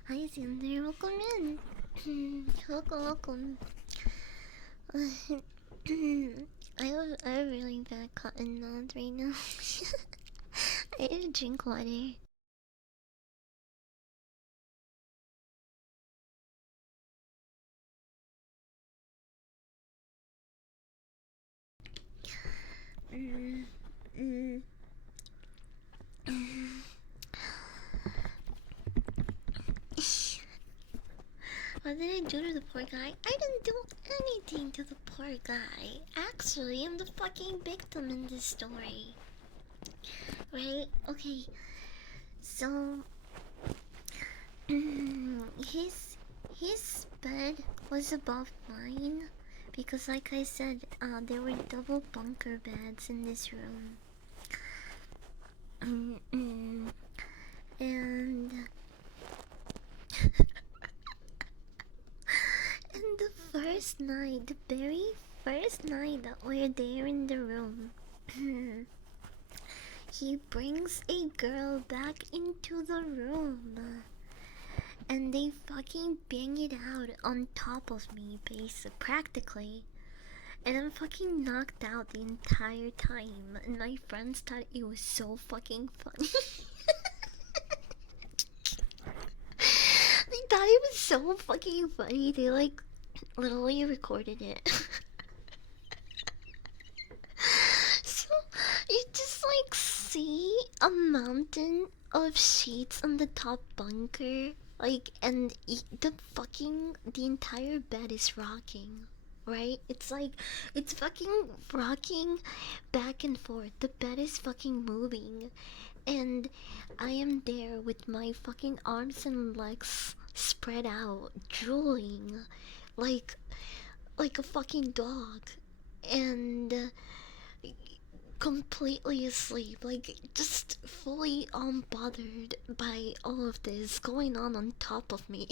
Hi, Cinder. Welcome in. Welcome. I have really bad cotton mouth right now. I need to drink water. Mm, mm, mm. What did I do to the poor guy? I didn't do anything to the poor guy. Actually, I'm the fucking victim in this story. Right? Okay. So, his bed was above mine because, like I said, there were double bunker beds in this room. And and the first night, the very first night that we're there in the room, he brings a girl back into the room. And they fucking bang it out on top of me, practically. And I'm fucking knocked out the entire time. And my friends thought it was so fucking funny. They thought it was so fucking funny. They like literally recorded it. So you just like see a mountain of sheets on the top bunker, like, and the entire bed is rocking, right? It's like it's fucking rocking back and forth. The bed is fucking moving, and I am there with my fucking arms and legs spread out, drooling, like like a fucking dog, and completely asleep, like just fully unbothered by all of this going on top of me.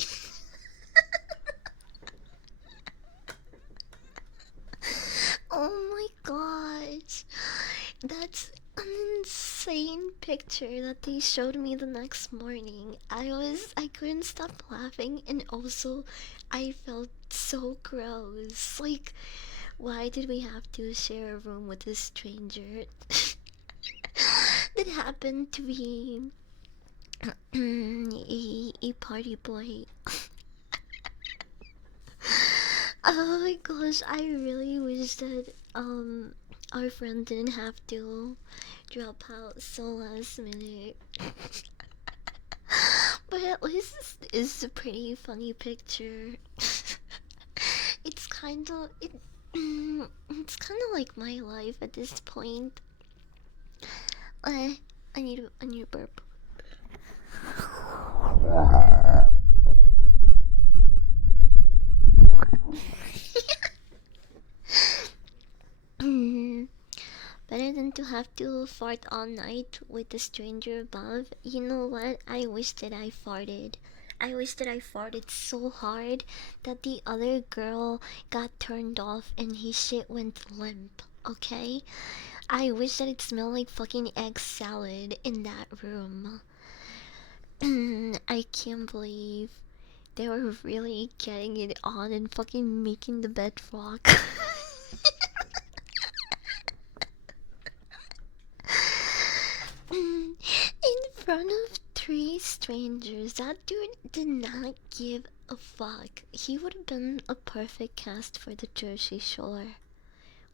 Oh my gosh, that's an insane picture that they showed me the next morning. I couldn't stop laughing, and also I felt so gross. Like, Why did we have to share a room with a stranger that happened to be a party boy? Oh my gosh, I really wish that our friend didn't have to drop out so last minute. But at least this is a pretty funny picture. It's kind of it's kind of like my life at this point. I I need a burp. Better than to have to fart all night with a stranger above. You know what? I wish that I farted. I wish that I farted so hard that the other girl got turned off and his shit went limp. Okay? I wish that it smelled like fucking egg salad in that room. I can't believe they were really getting it on and fucking making the bed rock. In front of three strangers, that dude did not give a fuck. He would have been a perfect cast for the Jersey Shore.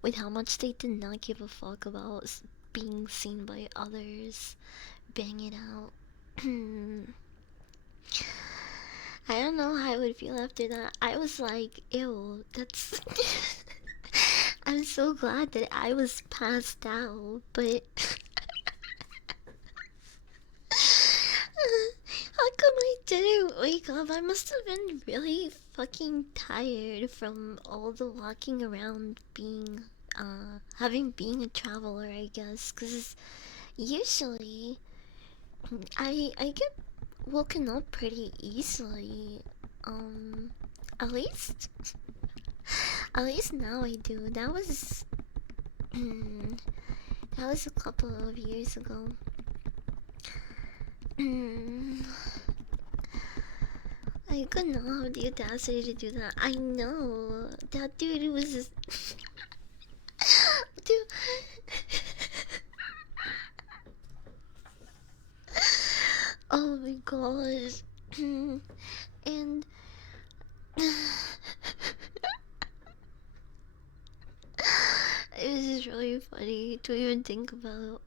With how much they did not give a fuck about being seen by others, bang it out. I don't know how I would feel after that. I was like, ew, that's. I'm so glad that I was passed out, but. How come I didn't wake up? I must have been really fucking tired from all the walking around being, having been a traveler, I guess. Because usually, I get woken up pretty easily. At least, at least now I do. That was, that was a couple of years ago. I could not have the audacity to do that. I know that dude was just... dude. Oh my gosh. And it was just really funny to even think about.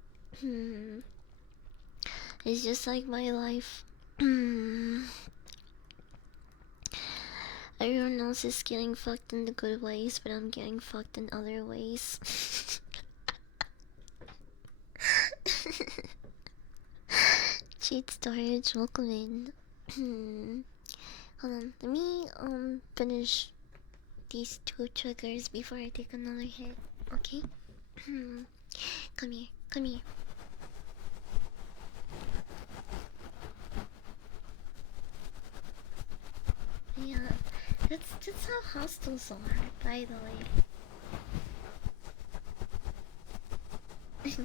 It's just like my life. Everyone else is getting fucked in the good ways, but I'm getting fucked in other ways. Cheat storage, welcome in. Hold on, let me finish these two triggers before I take another hit. Okay? Come here, come here. Yeah, that's how hostels are, by the way.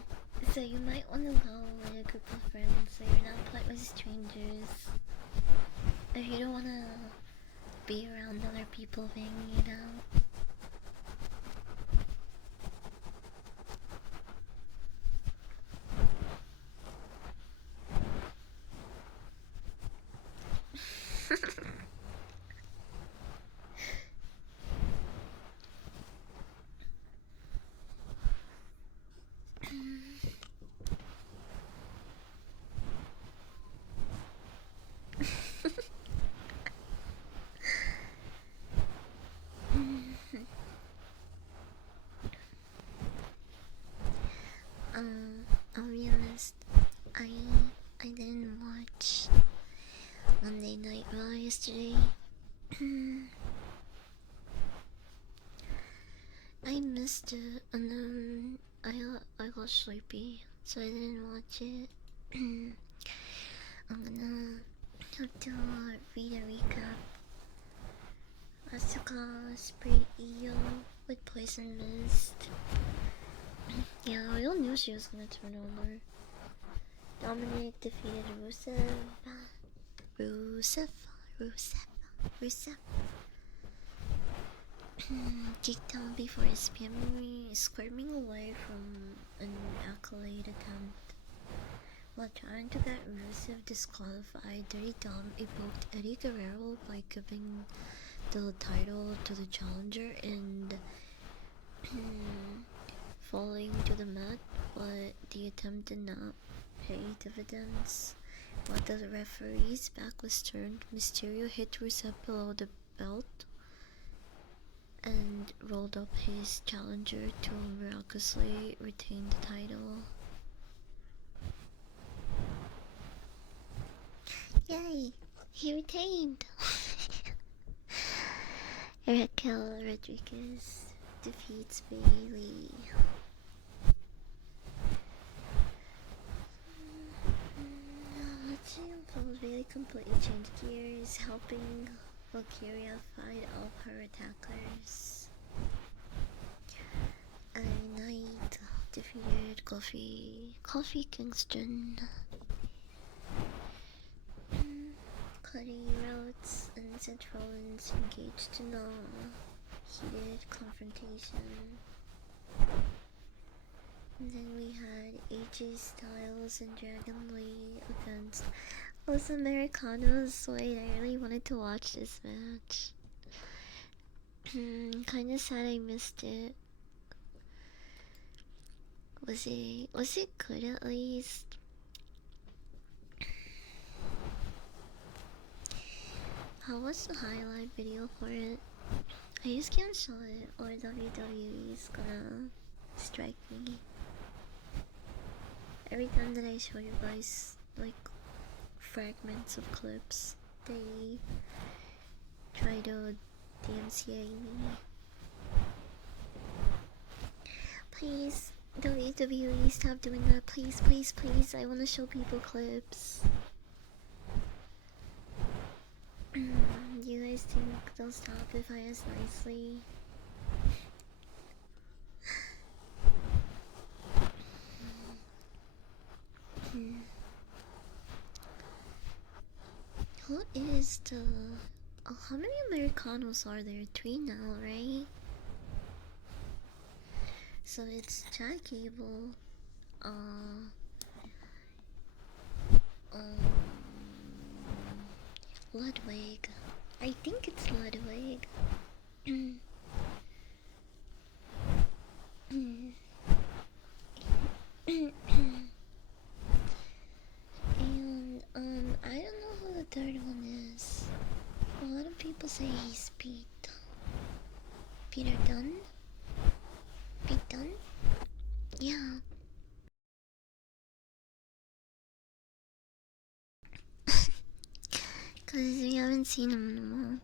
So you might want to go with a group of friends so you're not put with strangers. If you don't want to be around other people banging it out. I'll be honest. I didn't watch Monday Night Raw yesterday. I missed it, and then I got sleepy, so I didn't watch it. I'm gonna have to read a recap. Asuka sprayed Io with poison mist. Yeah, we all knew she was gonna turn over. Dominic defeated Rusev. Kicked out before squirming away from an accolade attempt. While trying to get Rusev disqualified, Dirty Dom evoked Eddie Guerrero by giving the title to the challenger and falling to the mat, but the attempt did not pay dividends. While the referee's back was turned, Mysterio hit Rusev below the belt and rolled up his challenger to miraculously retain the title. Yay! He retained! Raquel Rodriguez defeats Bailey. Watching Bailey completely change gears, helping Valkyria fight off her attackers. Knight defeated Coffee Kingston. Cody Rhodes and Seth Rollins engaged in a heated confrontation. And then we had AJ Styles and Dragon Lee against Los Americanos. Wait, I really wanted to watch this match. Kinda sad I missed it. Was it good at least? How was the highlight video for it? I just can't show it or WWE is gonna strike me. Every time that I show you guys like fragments of clips, they try to DMCA me. Please, WWE, stop doing that. Please, please, please. I wanna show people clips. Do you guys think they'll stop if I ask nicely? Who is the... Oh, how many Americanos are there? 3 now, right? So it's Chad Gable, Ludwig. I think it's Ludwig. And I don't know who the third one is. A lot of people say he's Pete. Peter Dunn? Pete Dunn? Yeah. Cause we haven't seen him in a while.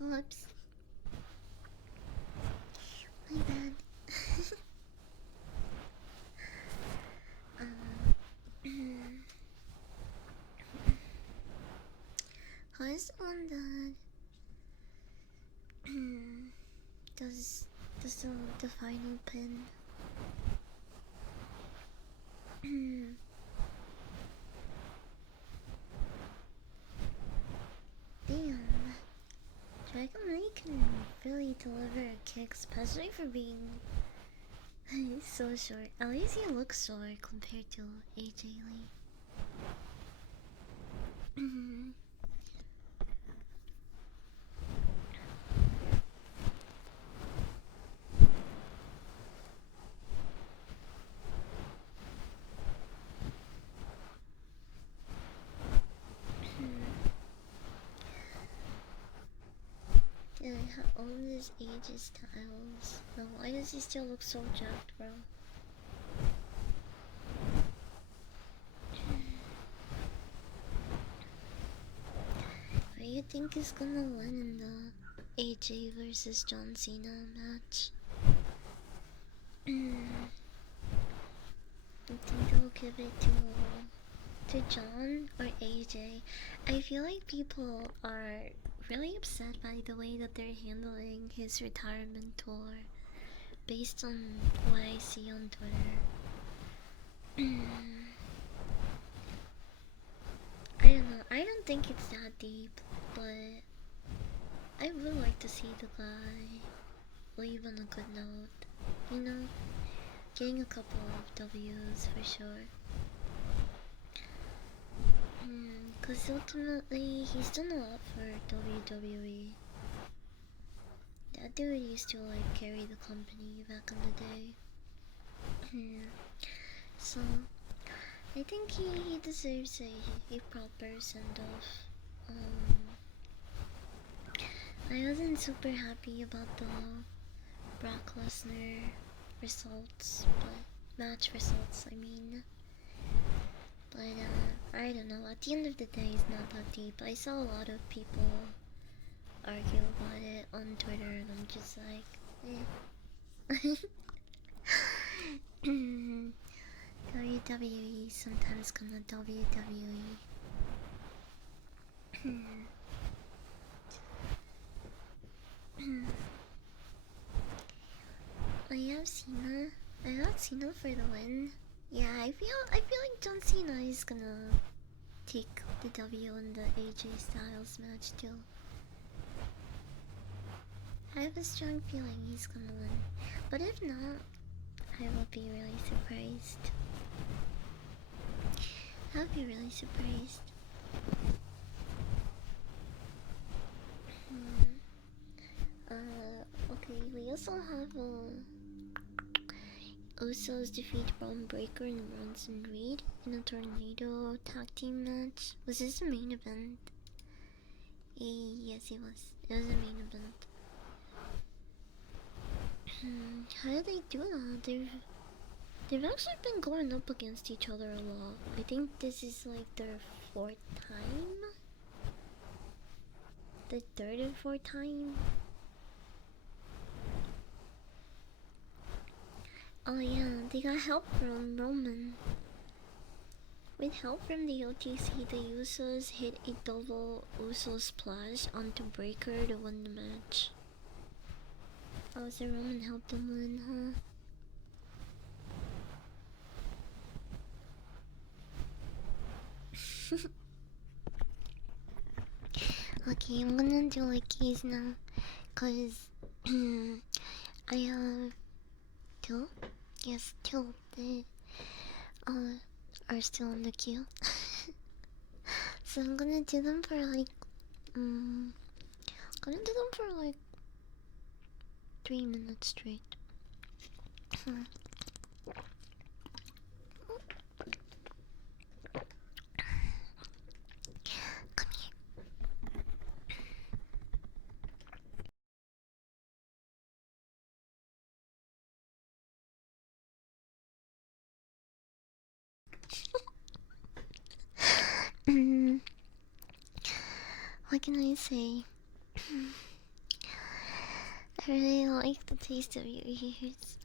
Whoops. My bad. Who is the one that does the final pin? Damn. Dragon Lee can really deliver a kick, especially for being so short. At least he looks short compared to AJ Lee. Yeah, how old is AJ Styles? No, why does he still look so jacked, bro? What do you think is gonna win in the AJ versus John Cena match? I think they'll give it to John or AJ. I feel like people are really upset by the way that they're handling his retirement tour. based on what I see on Twitter. I don't know. I don't think it's that deep, but I would like to see the guy leave on a good note. You know, getting a couple of W's for sure. Cause ultimately, he's done a lot for WWE. That dude used to like carry the company back in the day. So, I think he deserves a proper send off. I wasn't super happy about the Brock Lesnar results, but match results, I mean. But I don't know. At the end of the day, it's not that deep. I saw a lot of people argue about it on Twitter, and I'm just like, WWE sometimes gonna WWE. I have Cena. I got Cena for the win. Yeah, I feel like John Cena is gonna take the W in the AJ Styles match too. I have a strong feeling he's gonna win. But if not, I will be really surprised. I'll be really surprised. Okay, we also have Usos defeat Braun Breaker and Bronson Reed in a tornado tag team match. Was this the main event? Yes, it was. It was the main event. How did they do that? They've actually been going up against each other a lot. I think this is like their 4th time? The 3rd or 4th time? Oh yeah, they got help from Roman. With help from the OTC, the Usos hit a double Uso splash onto Breaker to win the match. Oh, so Roman helped them win, huh? Okay, I'm gonna do like keys now, cause I have 2. Yes, 2 that are still in the queue. So I'm gonna do them for like gonna do them for like 3 minutes straight. Come here. What can I say? I really like the taste of your ears.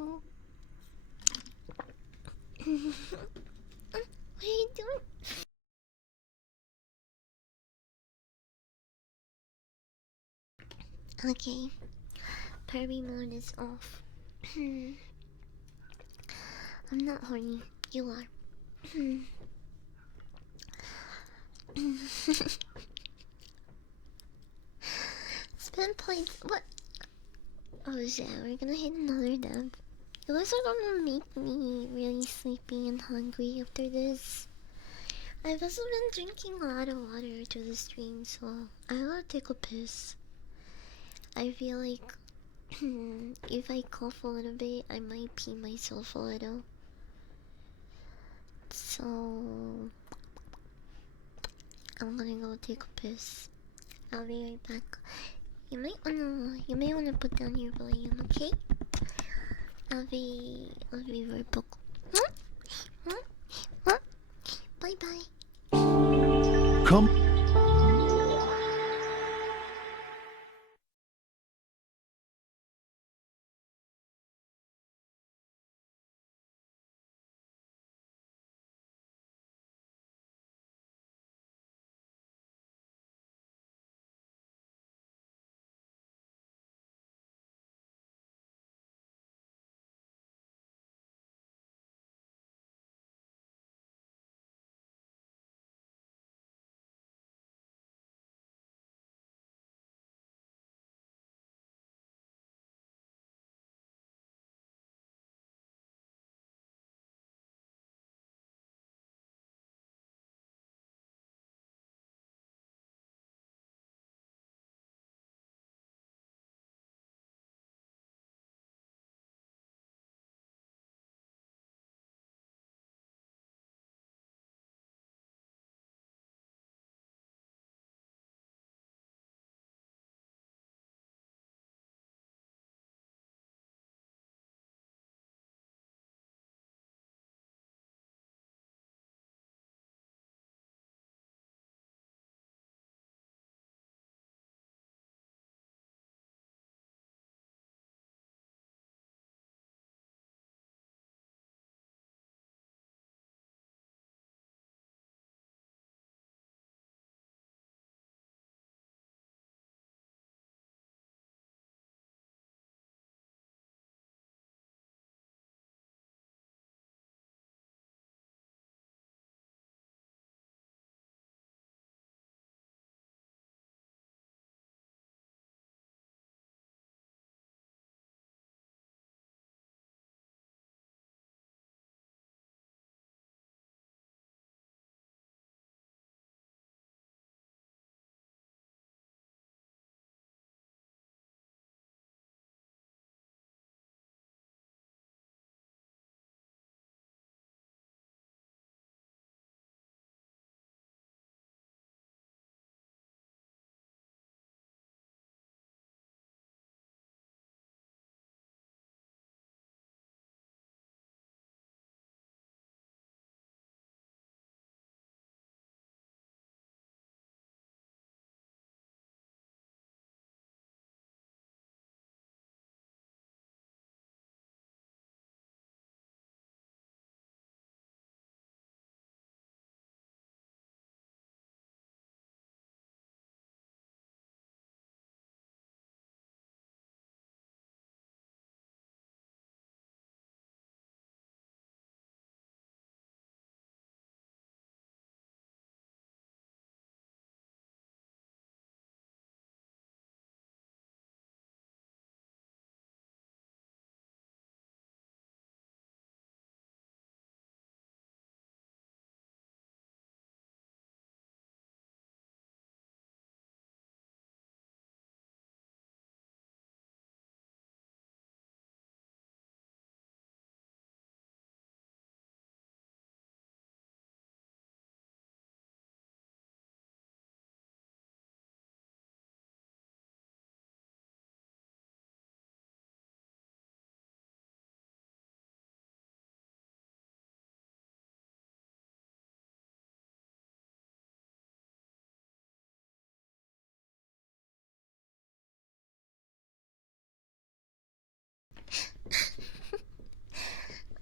What are you doing? Okay, Perry mode is off. I'm not horny. You are. Spin points. What? Oh shit, we're gonna hit another dub. You guys are gonna make me really sleepy and hungry after this. I've also been drinking a lot of water to the stream, so I gotta take a piss. I feel like if I cough a little bit, I might pee myself a little. So I'm gonna go take a piss. I'll be right back. You may wanna put down your volume, okay? I'll be right back. Bye bye. Come.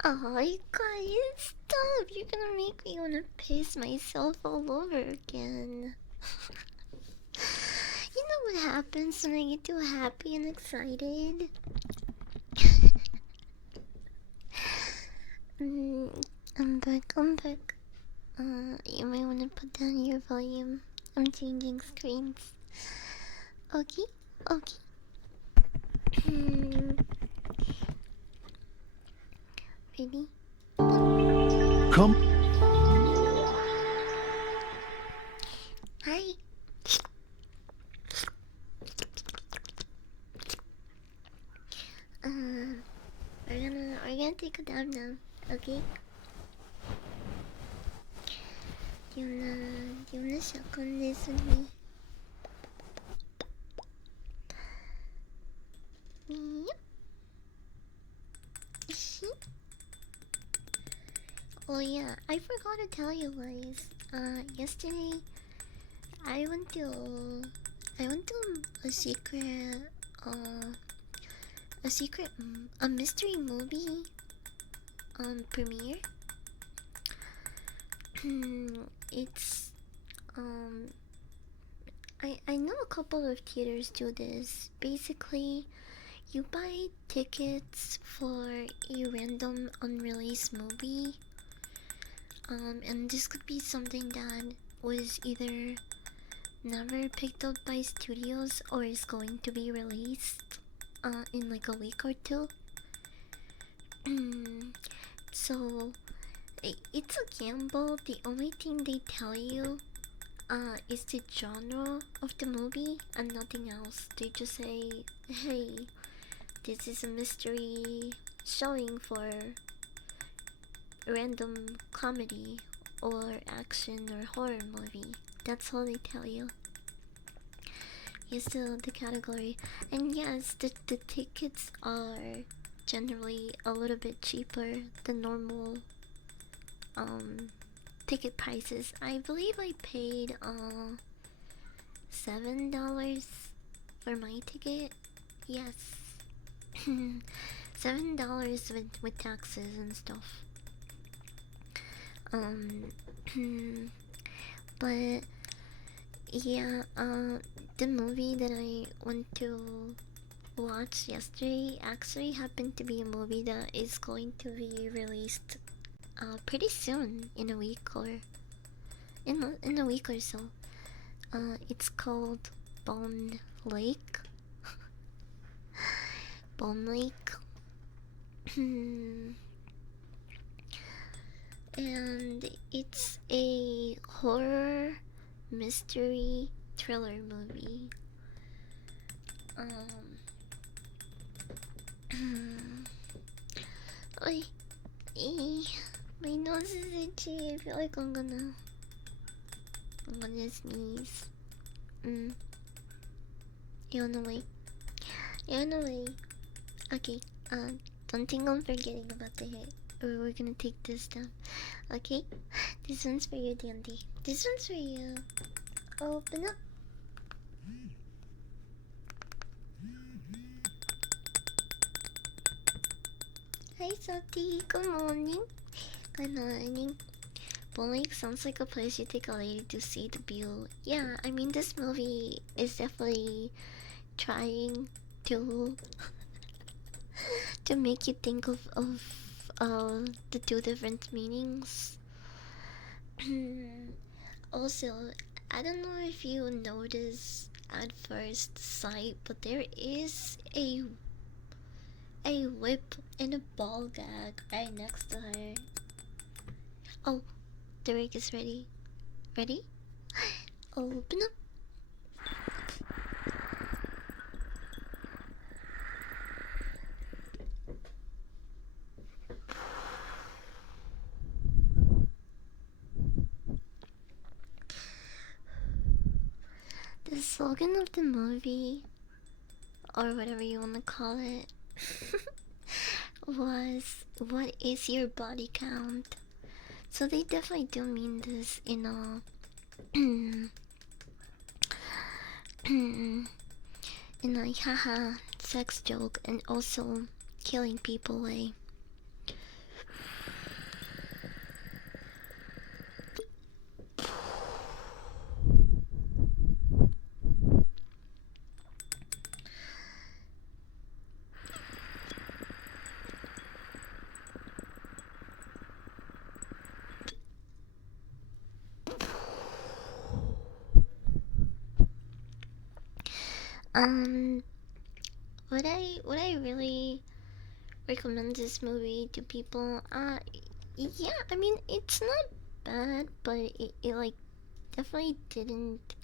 Oh, you guys, stop! You're gonna make me wanna piss myself all over again. You know what happens when I get too happy and excited? Mm, I'm back, I'm back. You might wanna put down your volume. I'm changing screens. Okay, okay. Ready? Come. Hi. We're gonna take a dab now, okay? Do you wanna suck on this with me? Yep. Oh yeah, I forgot to tell you guys. Yesterday I went to a secret, a mystery movie premiere. It's I know a couple of theaters do this. Basically, you buy tickets for a random unreleased movie. And this could be something that was either never picked up by studios or is going to be released in like a week or two. So it's a gamble. The only thing they tell you is the genre of the movie and nothing else. They just say, hey, this is a mystery showing for random comedy or action or horror movie. That's all they tell you. Is the category. And yes, the tickets are generally a little bit cheaper than normal ticket prices. I believe I paid $7 for my ticket. Yes. $7 with taxes and stuff. But yeah, the movie that I went to watch yesterday actually happened to be a movie that is going to be released pretty soon, in a week or in a week or so. It's called Bone Lake. Bone Lake. And it's a horror mystery thriller movie. Oi, my nose is itchy. I feel like I'm gonna sneeze. You wanna wait? You wanna wait? Okay. Don't think I'm forgetting about the hit. We're gonna take this down. Okay? This one's for you, Dandy. This one's for you. Open up. Hi, Sati. Good morning. Good morning. Bone Lake sounds like a place you take a lady to see the view. Yeah, I mean, this movie is definitely trying to to make you think of the two different meanings. Also, I don't know if you notice at first sight, but there is a whip and a ball gag right next to her. Oh, the rig is ready. Ready? Open up. The slogan of the movie, or whatever you want to call it, was, "What is your body count?" So they definitely do mean this in a in a haha sex joke and also killing people way. Um, would I really recommend this movie to people? Yeah. I mean, it's not bad, but it like definitely didn't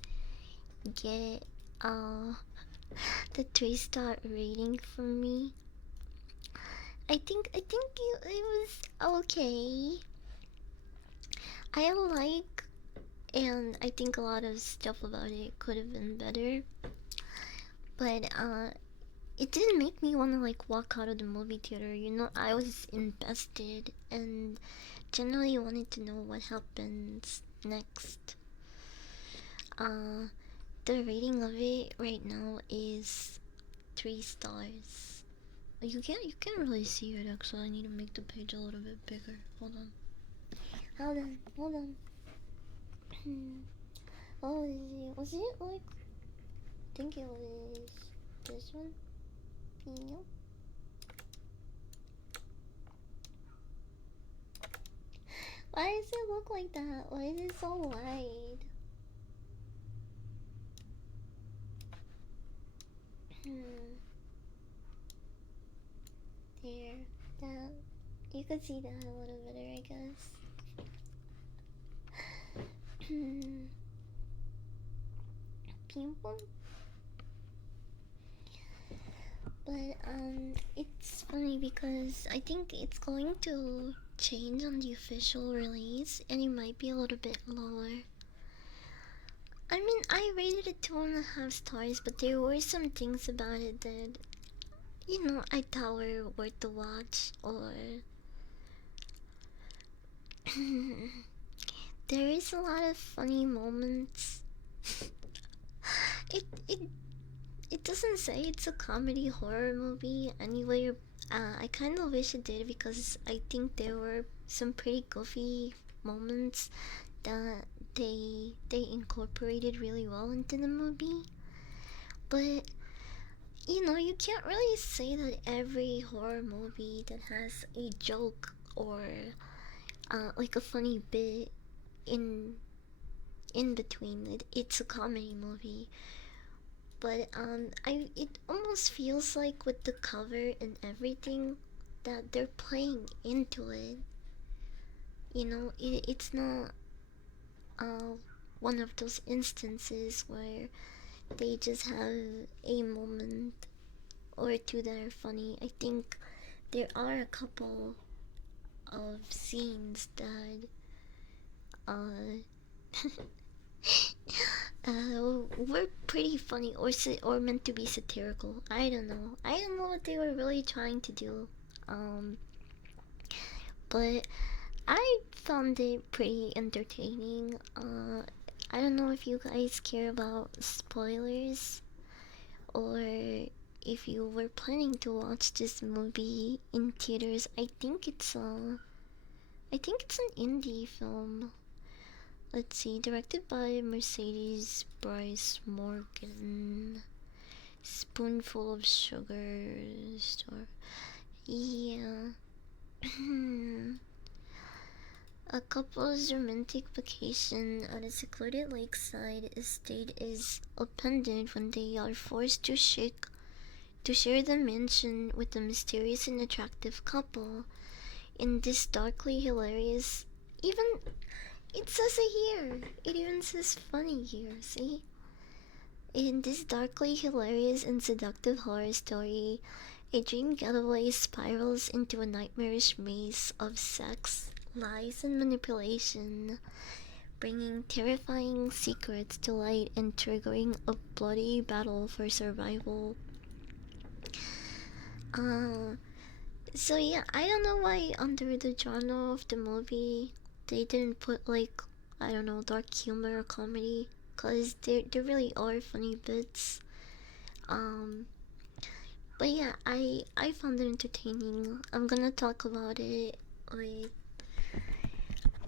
get the 3-star rating from me. I think it was okay. I like, and I think a lot of stuff about it could have been better, but it didn't make me want to like walk out of the movie theater. You know, I was invested and generally wanted to know what happens next. Uh, the rating of it right now is 3 stars. You can't really see it actually. I need to make the page a little bit bigger. Hold on. Oh, was it like? I think it was this one. Pino. Why does it look like that? Why is it so wide? There. That. You could see that a little better, I guess. Pimple. But it's funny because I think it's going to change on the official release, and it might be a little bit lower. I mean, I rated it 2.5 stars, but there were some things about it that, you know, I thought were worth the watch, or there is a lot of funny moments. it it it doesn't say it's a comedy horror movie anyway. I kind of wish it did because I think there were some pretty goofy moments that they incorporated really well into the movie. But you know, you can't really say that every horror movie that has a joke or like a funny bit in in between it's a comedy movie. But I it almost feels like with the cover and everything that they're playing into it. You know, it's not uh one of those instances where they just have a moment or two that are funny. I think there are a couple of scenes that uh were pretty funny or meant to be satirical. I don't know. I don't know what they were really trying to do. Um, but I found it pretty entertaining. I don't know if you guys care about spoilers or if you were planning to watch this movie in theaters. I think it's an indie film. Let's see, directed by Mercedes Bryce Morgan. Spoonful of sugar. Star. Yeah. A couple's romantic vacation at a secluded lakeside estate is abandoned when they are forced to share the mansion with a mysterious and attractive couple. In this darkly hilarious, even it says it here. It even says funny here. See. In this darkly hilarious and seductive horror story, a dream getaway spirals into a nightmarish maze of sex, lies, and manipulation, bringing terrifying secrets to light and triggering a bloody battle for survival. Uh, so yeah, I don't know why under the genre of the movie they didn't put like, I don't know, dark humor or comedy, cause there really are funny bits. Um, but yeah, I found it entertaining. I'm gonna talk about it with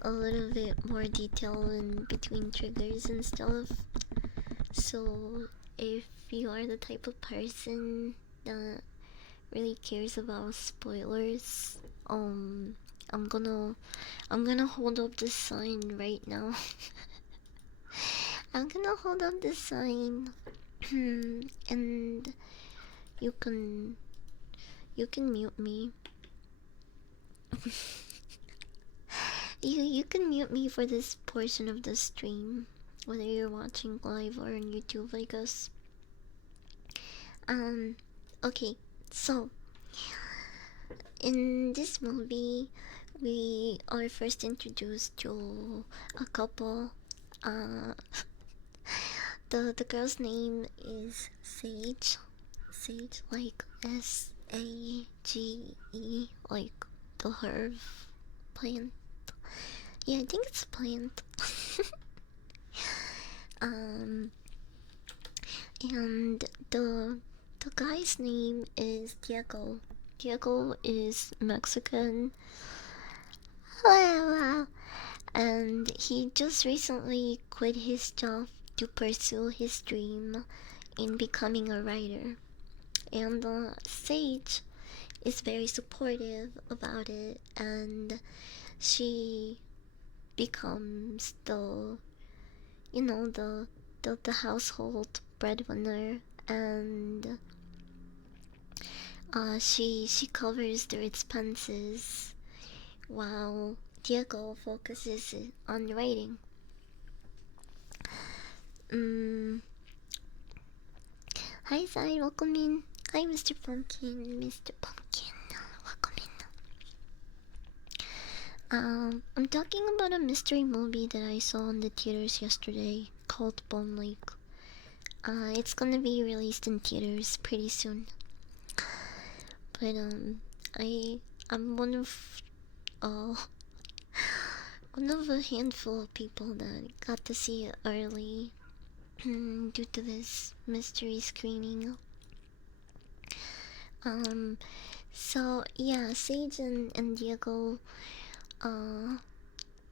a little bit more detail in between triggers and stuff. So if you are the type of person that really cares about spoilers, I'm gonna I'm gonna hold up the sign right now. I'm gonna hold up the sign And you can mute me. You can mute me for this portion of the stream, whether you're watching live or on YouTube, I guess. Um, okay, so in this movie, we are first introduced to a couple. Uh, the girl's name is Sage. Sage, like Sage, like the herb plant. Yeah, I think it's a plant. um, and the guy's name is Diego. Diego is Mexican. And he just recently quit his job to pursue his dream in becoming a writer. And Sage is very supportive about it, and she becomes the household breadwinner, and she covers their expenses while Diego focuses on writing. Hi Sai, welcome in. Hi Mr. Pumpkin, Mr. Pumpkin, welcome in. I'm talking about a mystery movie that I saw in the theaters yesterday called Bone Lake. It's gonna be released in theaters pretty soon. But I'm one of one of a handful of people that got to see it early due to this mystery screening. So yeah, Sage and Diego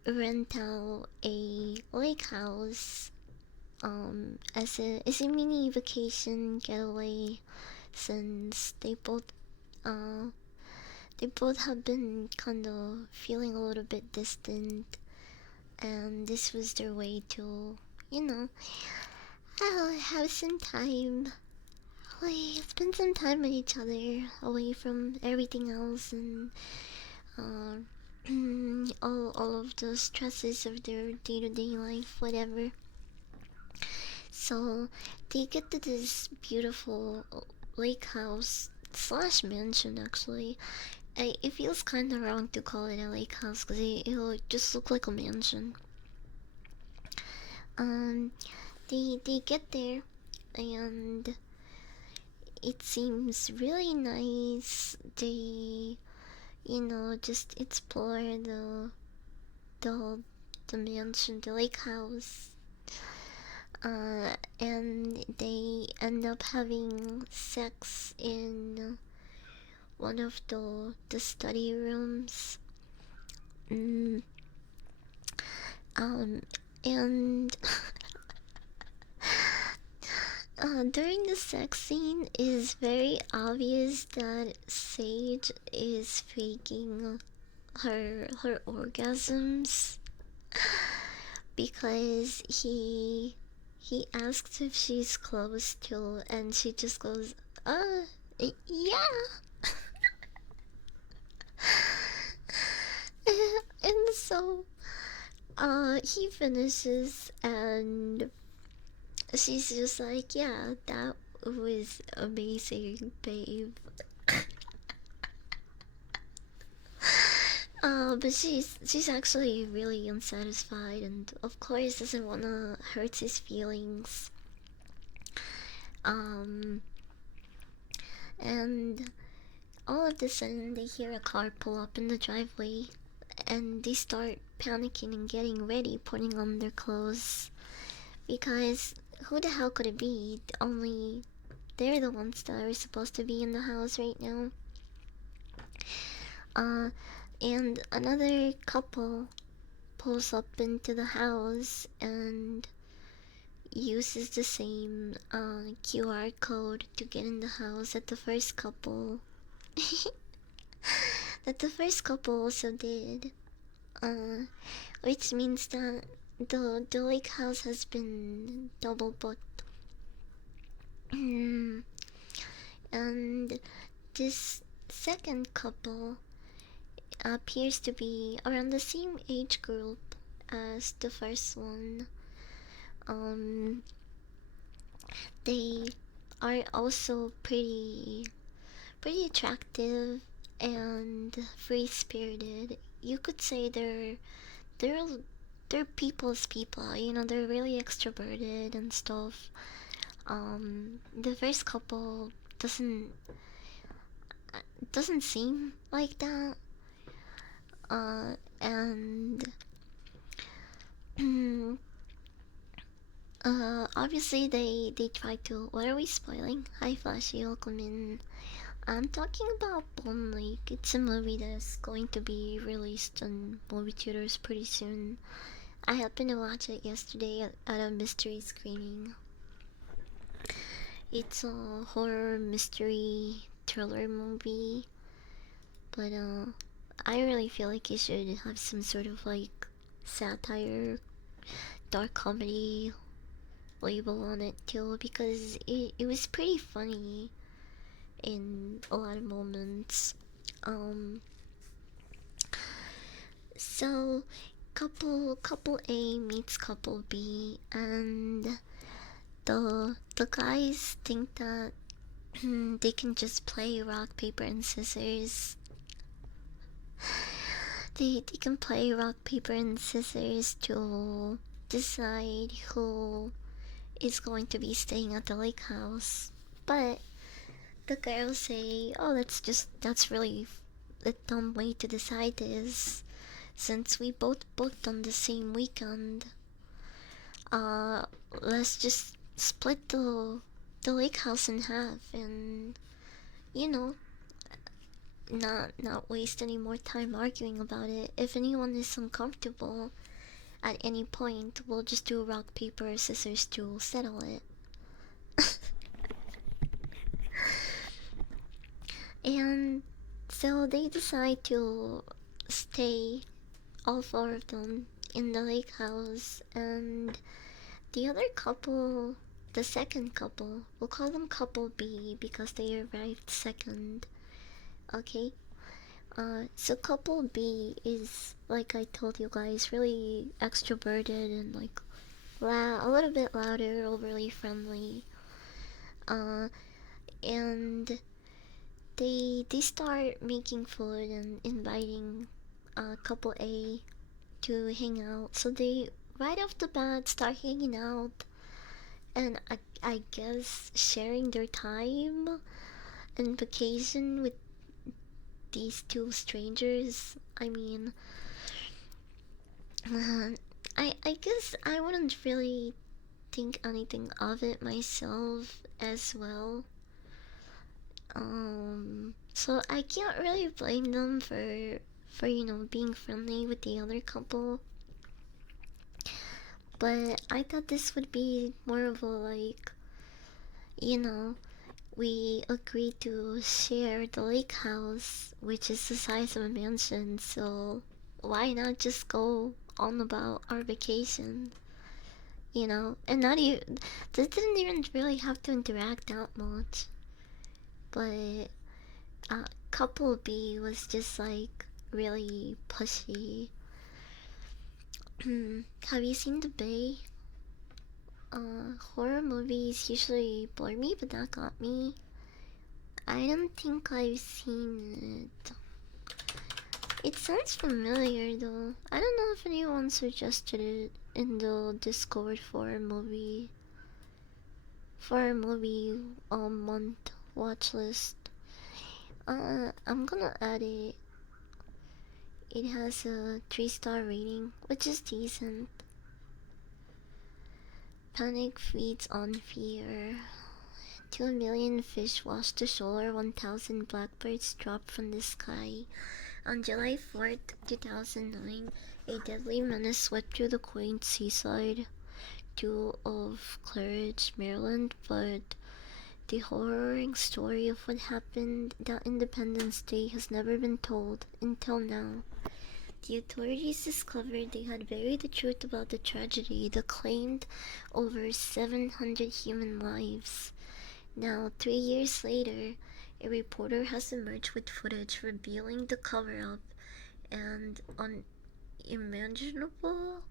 rent out a lake house as a mini vacation getaway, since they both have been kind of feeling a little bit distant, and this was their way to, have some time, spend some time with each other, away from everything else, and all of the stresses of their day-to-day life, whatever. So they get to this beautiful lake house slash mansion, actually. It feels kind of wrong to call it a lake house because it'll just look like a mansion. They get there, and it seems really nice. They, just explore the the mansion, the lake house. And they end up having sex in one of the study rooms. Mm, and during the sex scene, is very obvious that Sage is faking her orgasms, because he asks if she's close to, and she just goes, yeah. And so, he finishes, and she's just like, yeah, that was amazing, babe. But she's actually really unsatisfied, and of course doesn't wanna hurt his feelings. And all of a sudden they hear a car pull up in the driveway, and they start panicking and getting ready, putting on their clothes, because who the hell could it be? Only they're the ones that are supposed to be in the house right now. And another couple pulls up into the house and uses the same QR code to get in the house that the first couple also did. Which means that the lake house has been double booked. And this second couple appears to be around the same age group as the first one. Um, they are also pretty attractive and free spirited. You could say they're they're people's people. You know, they're really extroverted and stuff. The first couple doesn't seem like that. And obviously they try to. What are we spoiling? Hi, Flashy, welcome in. I'm talking about Bone Lake. It's a movie that's going to be released on movie theaters pretty soon. I happened to watch it yesterday at a mystery screening. It's a horror mystery thriller movie, but I really feel like it should have some sort of like satire, dark comedy label on it too, because it was pretty funny in a lot of moments. Um, so couple A meets couple B, and the guys think that they can just play rock paper and scissors. They can play rock paper and scissors to decide who is going to be staying at the lake house. But the girls say, "Oh, that's really a dumb way to decide this, since we both booked on the same weekend. Uh, let's just split the lake house in half, and you know, not waste any more time arguing about it. If anyone is uncomfortable at any point, we'll just do rock paper scissors to settle it." And so they decide to stay, all four of them, in the lake house, and the other couple, the second couple, we'll call them couple B because they arrived second. Okay? So couple B is, like I told you guys, really extroverted and like a little bit louder, overly friendly. Uh, and they start making food and inviting couple A to hang out. So they right off the bat start hanging out, and I guess sharing their time and vacation with these two strangers. I mean, I guess I wouldn't really think anything of it myself as well. So I can't really blame them for being friendly with the other couple. But I thought this would be more of a like, you know, we agreed to share the lake house, which is the size of a mansion, so why not just go on about our vacation? And not even, they didn't even really have to interact that much. But couple B was just like really pushy. Have you seen The Bay? Horror movies usually bore me, but that got me. I don't think I've seen it. It sounds familiar though. I don't know if anyone suggested it in the Discord for a movie month watch list. I'm gonna add it. It has a 3-star rating, which is decent. Panic feeds on fear. 2 million fish washed ashore, 1,000 blackbirds dropped from the sky. On July 4th, 2009, a deadly menace swept through the quaint seaside of Claridge, Maryland, but the horrifying story of what happened that Independence Day has never been told until now. The authorities discovered they had buried the truth about the tragedy that claimed over 700 human lives. Now, 3 years later, a reporter has emerged with footage revealing the cover up and unimaginable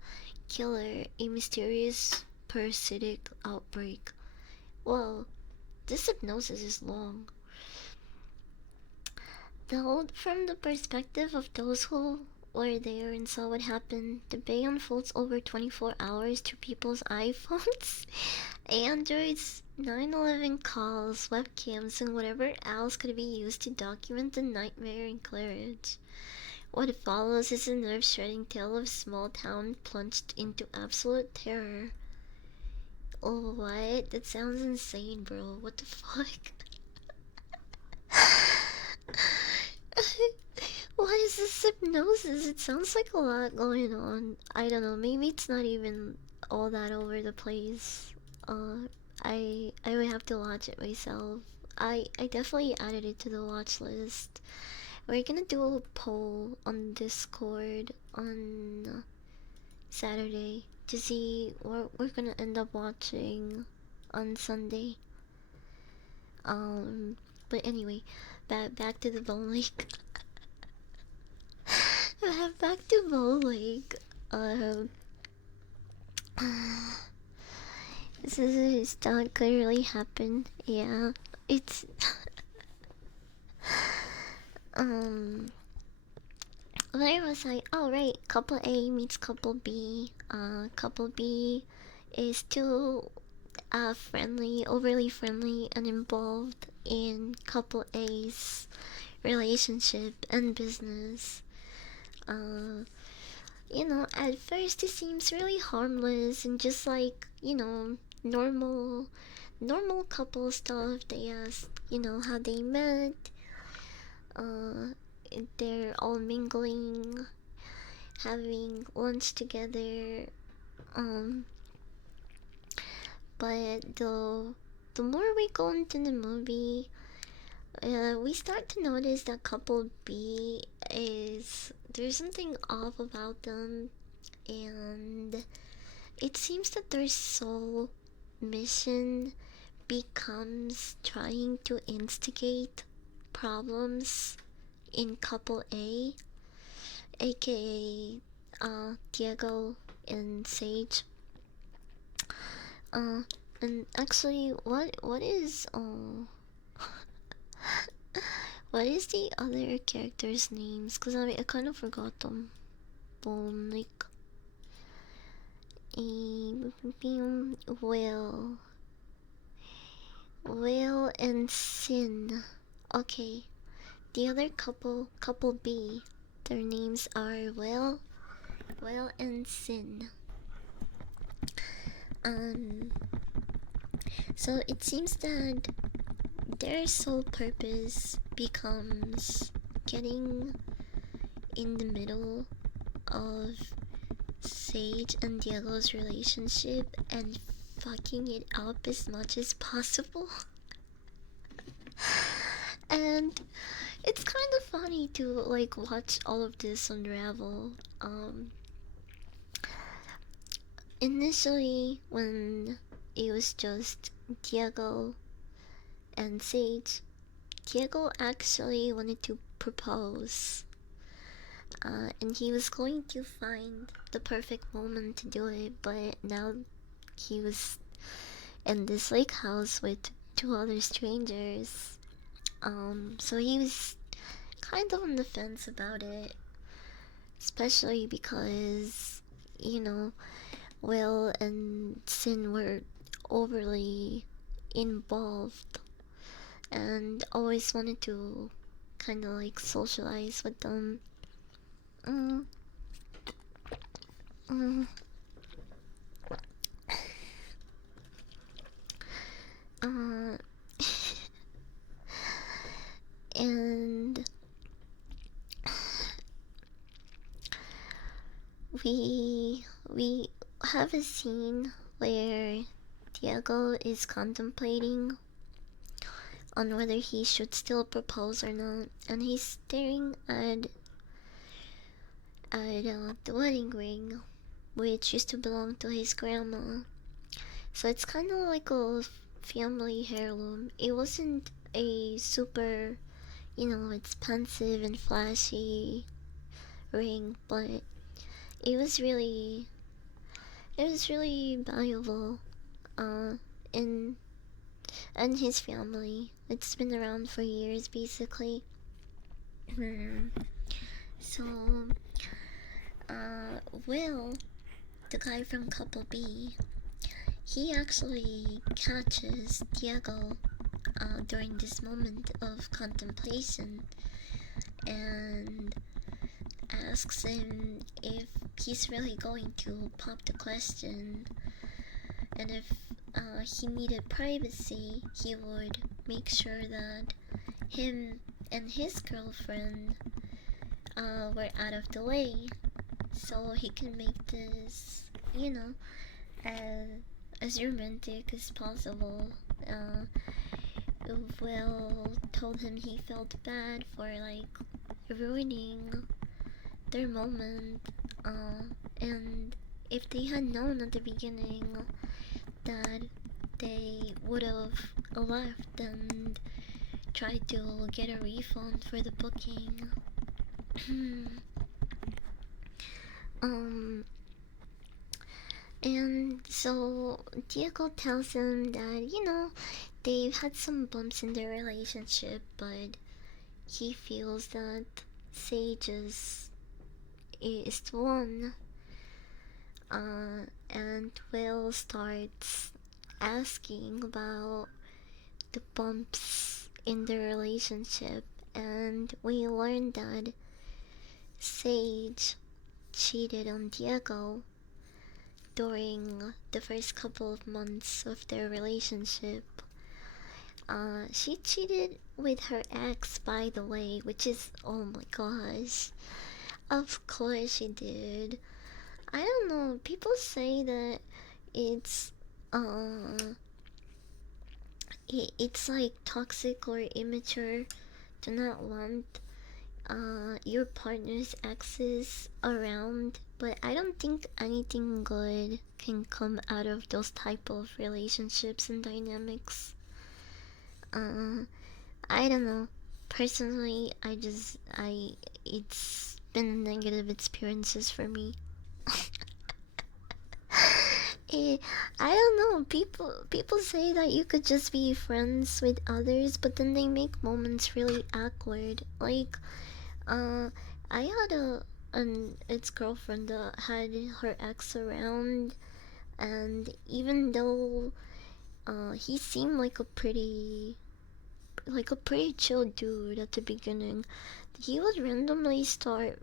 killer, a mysterious parasitic outbreak. Well, this hypnosis is long. Though, from the perspective of those who were there and saw what happened, the bay unfolds over 24 hours through people's iPhones, Androids, 911 calls, webcams, and whatever else could be used to document the nightmare in Claridge. What follows is a nerve-shredding tale of a small town plunged into absolute terror. Oh, what? That sounds insane, bro. What the fuck? What is this hypnosis? It sounds like a lot going on. I don't know. Maybe it's not even all that over the place. Uh, I would have to watch it myself. I definitely added it to the watch list. We're gonna do a poll on Discord on Saturday to see what we're gonna end up watching on Sunday. But anyway, back to the bone lake. Back to bone lake. Um, this is not clearly happen. Yeah, it's um. Where was I? Oh right, couple A meets couple B. Couple B is too friendly, overly friendly, and involved in couple A's relationship and business. Uh, at first it seems really harmless and just like, normal couple stuff. They ask, how they met. Uh, they're all mingling, having lunch together. Um, but the more we go into the movie, we start to notice that couple B is there's something off about them, and it seems that their sole mission becomes trying to instigate problems in couple A, aka Diego and Sage. Uh, and actually, what is what is the other characters' names? Cause I kind of forgot them. Boom, like Will, Will and Sin. Okay, the other couple B, their names are Will and Sin. Um, so it seems that their sole purpose becomes getting in the middle of Sage and Diego's relationship and fucking it up as much as possible. And it's kind of funny to like watch all of this unravel. Initially, when it was just Diego and Sage, Diego actually wanted to propose. And he was going to find the perfect moment to do it, but now he was in this lake house with two other strangers. So he was kind of on the fence about it, especially because, Will and Sin were overly involved and always wanted to kind of like socialize with them. Mm, mm. Uh, and we have a scene where Diego is contemplating on whether he should still propose or not, and he's staring at the wedding ring, which used to belong to his grandma. So it's kind of like a family heirloom. It wasn't a super, expensive and flashy ring, but it was really, it was really valuable. In and his family. It's been around for years, basically. So, Will, the guy from Couple B, he actually catches Diego during this moment of contemplation and asks him if he's really going to pop the question, and if he needed privacy, he would make sure that him and his girlfriend were out of the way so he can make this, as, as romantic as possible. Will told him he felt bad for ruining their moment, and if they had known at the beginning that they would have left and tried to get a refund for the booking. um, and so Diego tells him that, they've had some bumps in their relationship, but he feels that Sage is the one. And Will starts asking about the bumps in the relationship, and we learned that Sage cheated on Diego during the first couple of months of their relationship. She cheated with her ex, by the way, which is, oh my gosh. Of course she did. I don't know, people say that it's, it's like toxic or immature to not want your partner's exes around, but I don't think anything good can come out of those type of relationships and dynamics. I don't know. Personally, it's been negative experiences for me. I don't know. People say that you could just be friends with others, but then they make moments really awkward. Like, I had an ex girlfriend that had her ex around, and even though he seemed like a pretty chill dude at the beginning, he would randomly start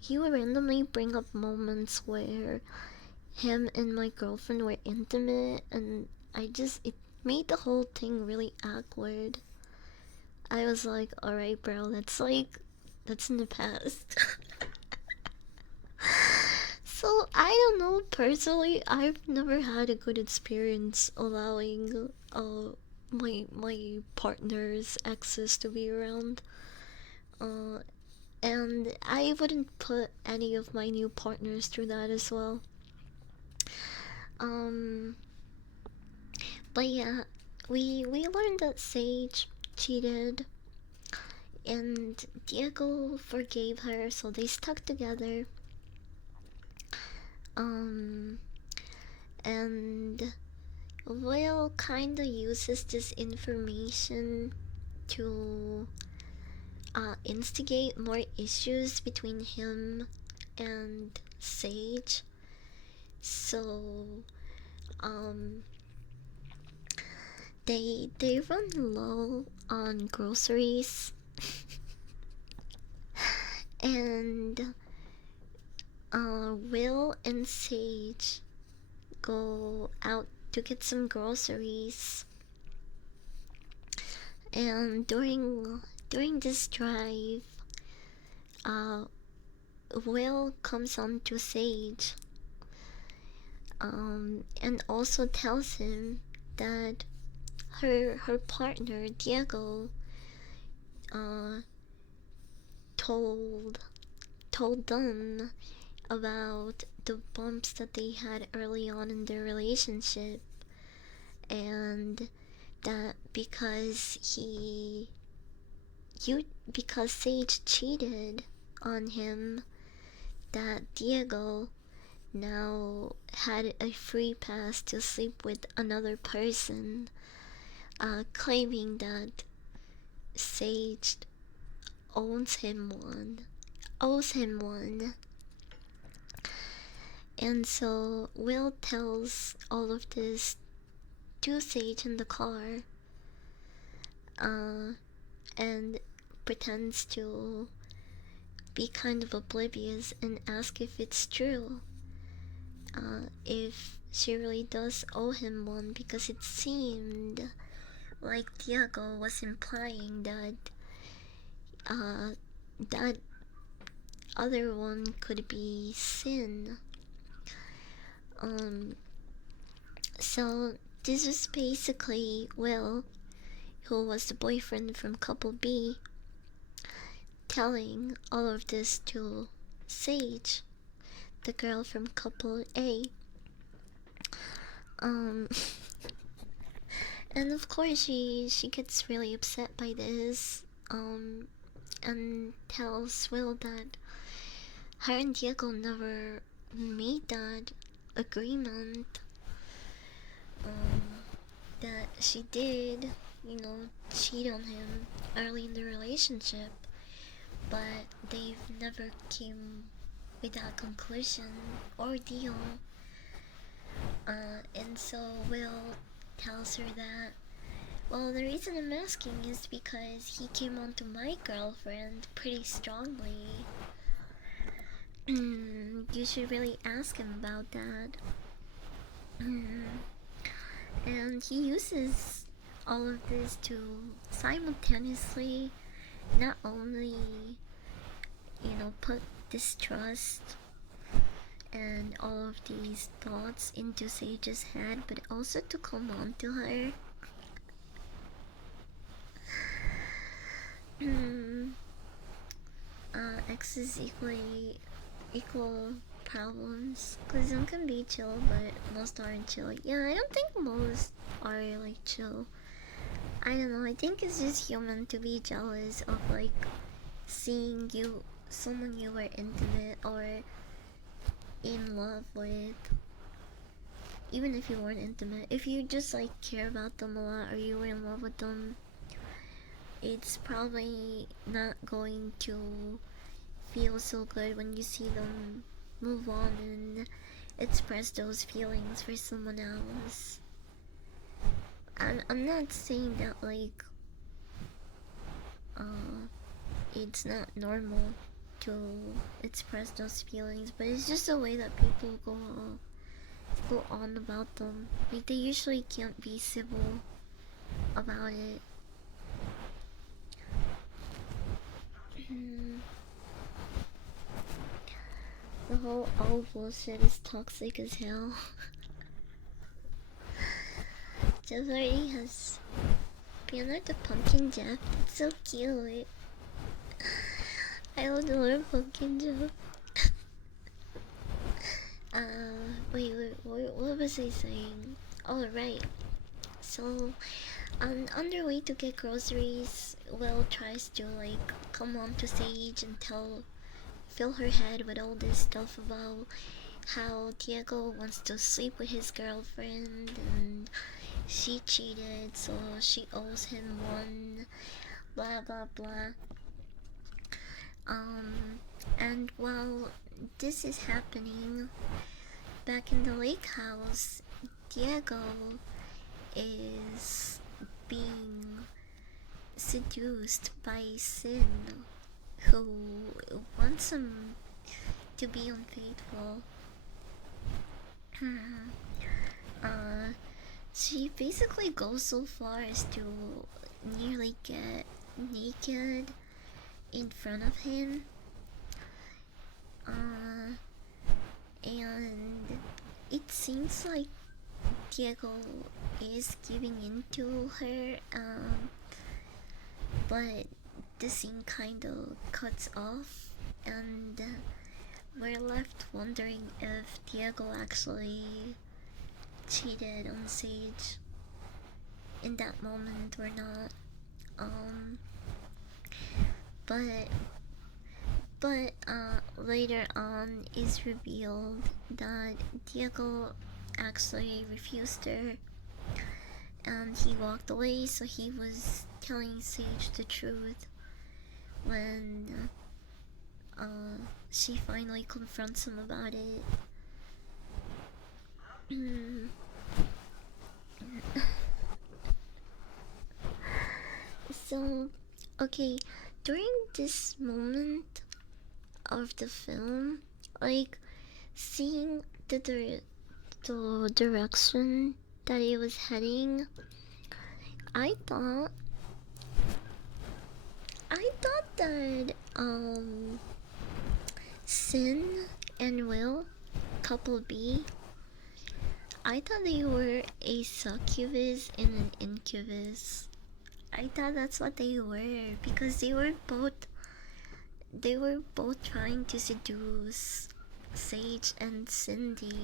he would randomly bring up moments where him and my girlfriend were intimate, and it made the whole thing really awkward. I was like, alright, bro, that's in the past. So, I don't know, personally, I've never had a good experience allowing my partner's exes to be around. Uh, and I wouldn't put any of my new partners through that as well. Um, but yeah, we learned that Sage cheated, and Diego forgave her, so they stuck together. Um, and Will kinda uses this information to instigate more issues between him and Sage. So, um, they run low on groceries, and Will and Sage go out to get some groceries, and during this drive, uh, Will comes on to Sage, and also tells him that her partner Diego uh, told told them about the bumps that they had early on in their relationship, and that because Sage cheated on him, that Diego now had a free pass to sleep with another person, claiming that Sage owes him one. And so Will tells all of this to Sage in the car, and pretends to be kind of oblivious and ask if it's true, if she really does owe him one, because it seemed like Diego was implying that that other one could be Sin. So this is basically Will, who was the boyfriend from couple B, telling all of this to Sage, the girl from couple A. And of course she gets really upset by this, and tells Will that her and Diego never made that agreement. That she did, cheat on him early in the relationship, but they've never came with a conclusion or deal. And so Will tells her that, well, the reason I'm asking is because he came on to my girlfriend pretty strongly. You should really ask him about that. And he uses all of this to simultaneously not only, put distrust and all of these thoughts into Sage's head, but also to come on to her. X is equal problems, because some can be chill, but most aren't chill. Yeah, I don't think most are like chill. I don't know, I think it's just human to be jealous of like seeing someone you were intimate or in love with. Even if you weren't intimate, if you just like care about them a lot or you were in love with them, it's probably not going to feel so good when you see them move on and express those feelings for someone else. I'm not saying that like it's not normal to express those feelings, but it's just a way that people go on about them. Like, they usually can't be civil about it. The whole all bullshit is toxic as hell. Jeff already has Fiona the Pumpkin Jeff. It's so cute. I love the little pumpkin Jeff. Wait, what was I saying? Oh, right. So, on their way to get groceries, Will tries to like come on to Sage and fill her head with all this stuff about how Diego wants to sleep with his girlfriend and she cheated, so she owes him one, blah blah blah. And while this is happening, back in the lake house, Diego is being seduced by Sin, who wants him to be unfaithful. She basically goes so far as to nearly get naked in front of him. And it seems like Diego is giving in to her, but the scene kind of cuts off, and we're left wondering if Diego actually cheated on Sage. in that moment or not. Um, but later on is revealed that Diego actually refused her and he walked away, so he was telling Sage the truth when she finally confronts him about it. So, okay, during this moment of the film, like seeing the direction that it was heading, I thought that Sin and Will, couple B, I thought they were a succubus and an incubus. I thought that's what they were because they were both trying to seduce Sage and Cindy.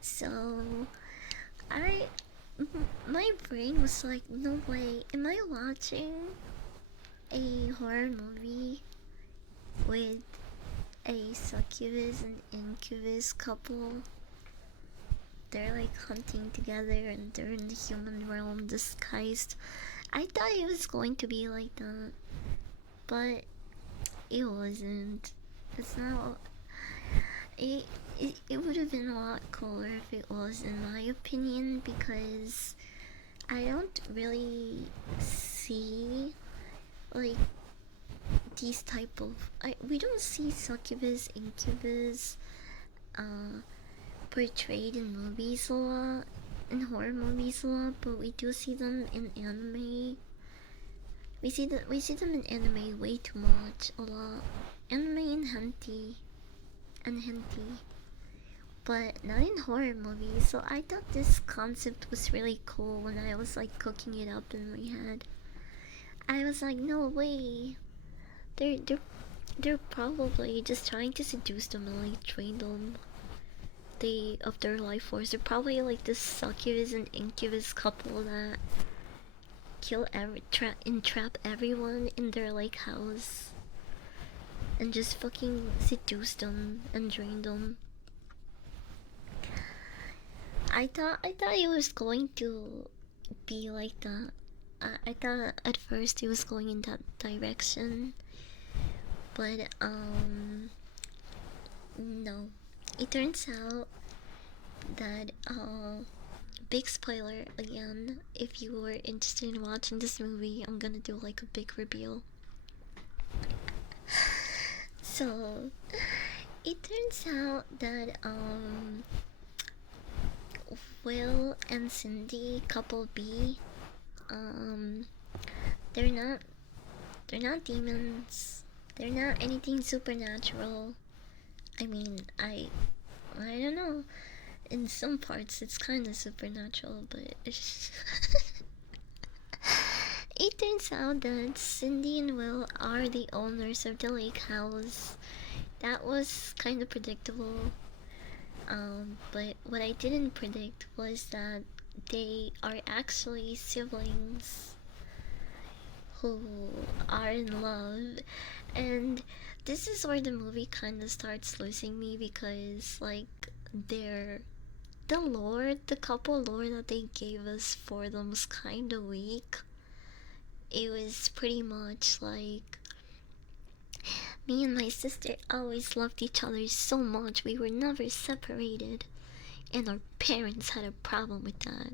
So I my brain was like, no way, am I watching a horror movie with a succubus and incubus couple? They're like hunting together and they're in the human realm disguised. I thought it was going to be like that, but it wasn't. It's not. It would have been a lot cooler if it was, in my opinion, because I don't really see like these type of we don't see succubus incubus portrayed in movies a lot, in horror movies a lot, but we do see them in anime. We see them in anime way too much, a lot. Anime and hentai, but not in horror movies. So I thought this concept was really cool when I was like cooking it up in my head. I was like, no way, they're probably just trying to seduce them and like drain them of their life force. They're probably like this succubus and incubus couple that entrap everyone in their like house and just fucking seduce them and drain them. I thought it was going to be like that. I thought at first it was going in that direction, but no. It turns out that big spoiler again. If you were interested in watching this movie, I'm gonna do like a big reveal. So it turns out that Will and Cindy, couple B, they're not demons. They're not anything supernatural. I mean, I don't know. In some parts, it's kind of supernatural, but it turns out that Cindy and Will are the owners of the lake house. That was kind of predictable. But what I didn't predict was that they are actually siblings who are in love. And this is where the movie kind of starts losing me because, like, the couple lore that they gave us for them was kind of weak. It was pretty much like me and my sister always loved each other so much, we were never separated, and our parents had a problem with that,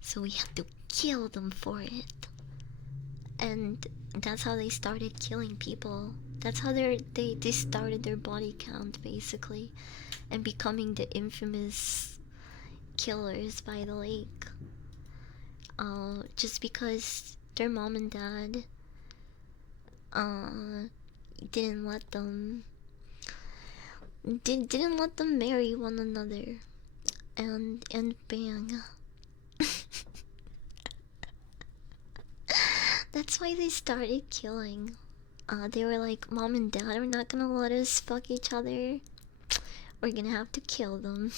so we had to kill them for it. And that's how they started killing people. That's how they started their body count, basically, and becoming the infamous killers by the lake. Just because their mom and dad didn't let them didn't let them marry one another, and bang. That's why they started killing. They were like, mom and dad are not gonna let us fuck each other, we're gonna have to kill them.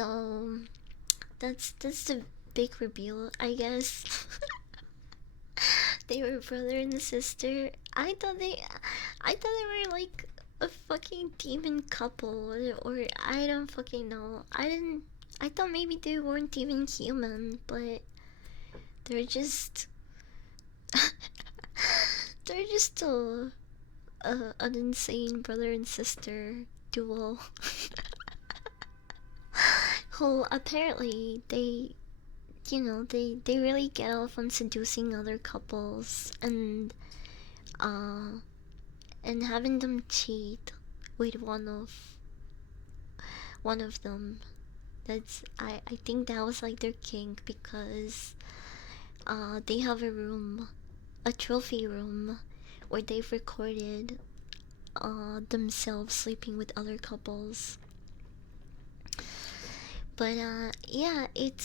So that's the big reveal, I guess. They were brother and sister. I thought they were like a fucking demon couple, or I don't fucking know. I thought maybe they weren't even human, but they're just they're just an insane brother and sister duo. Who apparently they really get off on seducing other couples uh and having them cheat with one of them. I think that was like their kink, because they have a trophy room where they've recorded themselves sleeping with other couples. But yeah, it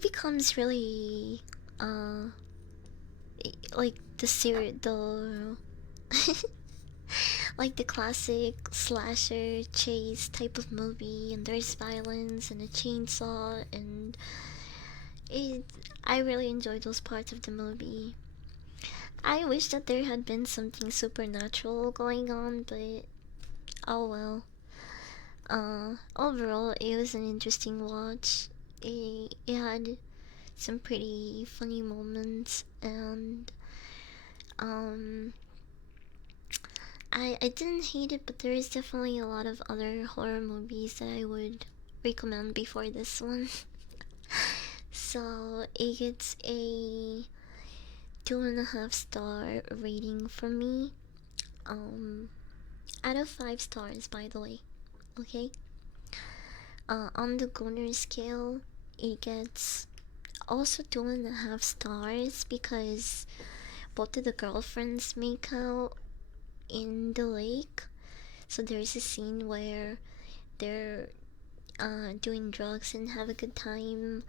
becomes really uh like the like the classic slasher chase type of movie, and there's violence and a chainsaw, and it I really enjoy those parts of the movie. I wish that there had been something supernatural going on, but oh well. Overall, it was an interesting watch. It had some pretty funny moments, and um, I didn't hate it, but there is definitely a lot of other horror movies that I would recommend before this one. So it gets a 2.5 star rating from me. Um, out of 5 stars, by the way. Okay. On the Gunner scale, it gets also 2.5 stars because both of the girlfriends make out in the lake. So there's a scene where they're doing drugs and have a good time,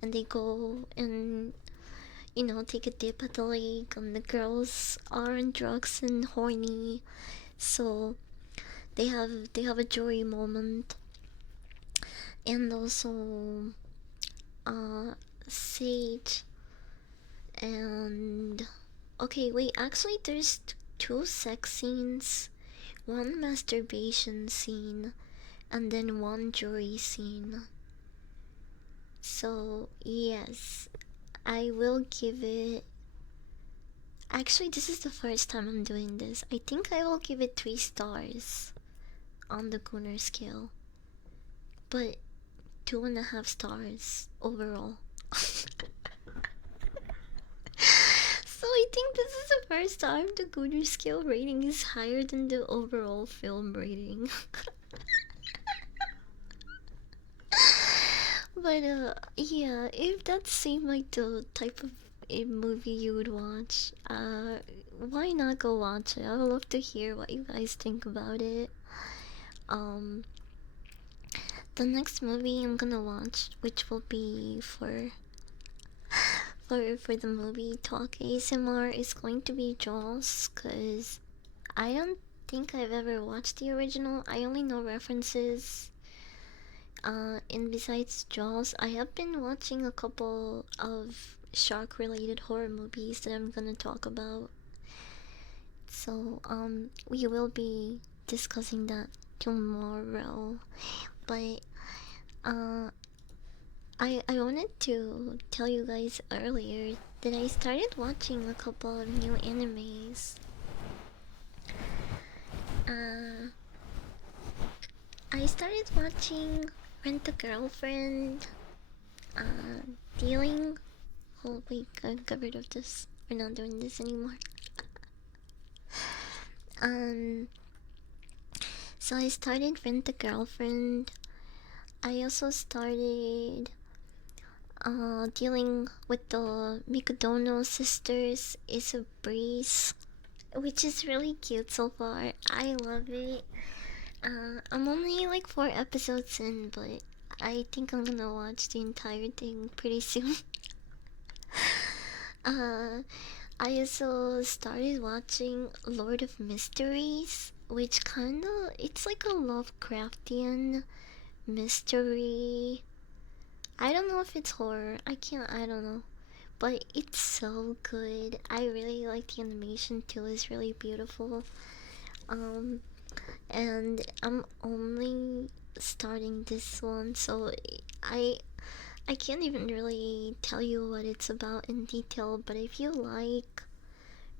and they go and take a dip at the lake, and the girls are on drugs and horny, so they have a joy moment. And also Sage and okay, wait, actually there's two sex scenes, one masturbation scene, and then one jury scene. So yes, I will give it. Actually, this is the first time I'm doing this. I think I will give it 3 stars on the Gunner scale, but 2.5 stars overall. So I think this is the first time the Gunner scale rating is higher than the overall film rating. But yeah, if that seemed like the type of a movie you would watch, why not go watch it? I would love to hear what you guys think about it. Um, the next movie I'm gonna watch, which will be for the movie talk ASMR, is going to be Jaws, cause I don't think I've ever watched the original. I only know references. And besides Jaws, I have been watching a couple of shark-related horror movies that I'm gonna talk about. So, we will be discussing that tomorrow. But, uh, I wanted to tell you guys earlier that I started watching a couple of new animes. Uh, I started watching Rent a Girlfriend, uh, Dealing. Oh wait, I got rid of this. We're not doing this anymore. um, so I started Rent a Girlfriend. I also started dealing with the Mikodono sisters is a breeze, which is really cute so far. I love it. I'm only like 4 episodes in, but I think I'm gonna watch the entire thing pretty soon. uh, I also started watching Lord of Mysteries, which kinda it's like a Lovecraftian mystery. I don't know if it's horror. I don't know. But it's so good. I really like the animation too. It's really beautiful. Um, and I'm only starting this one, so I I can't even really tell you what it's about in detail. But if you like,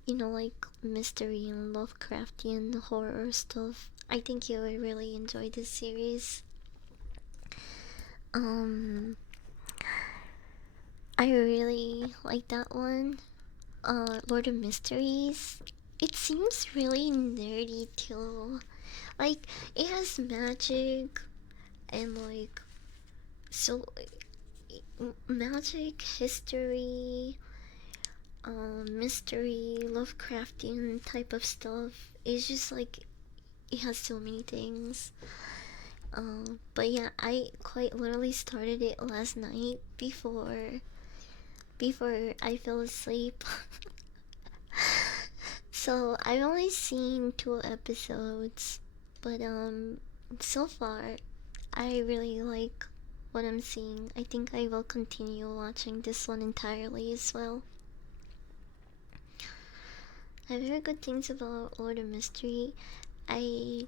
like mystery and Lovecraftian horror stuff, I think you would really enjoy this series. Um, I really like that one. Lord of Mysteries. It seems really nerdy too. Like, it has magic and like, so magic, history, mystery, Lovecraftian type of stuff. It's just like, it has so many things. But yeah, I quite literally started it last night before I fell asleep. So I've only seen 2 episodes, but so far I really like what I'm seeing. I think I will continue watching this one entirely as well. I've heard good things about Lord of Mystery. I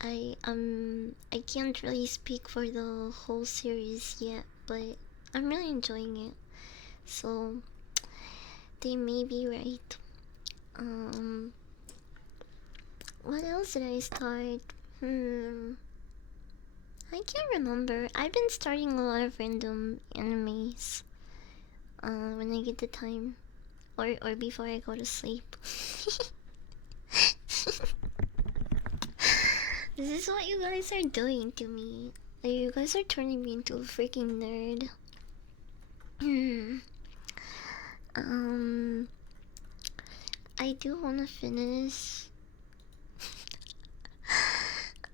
I can't really speak for the whole series yet, but I'm really enjoying it. So they may be right. Um, what else did I start? I can't remember. I've been starting a lot of random animes. When I get the time, or before I go to sleep. This is what you guys are doing to me. You guys are turning me into a freaking nerd. um, I do wanna finish.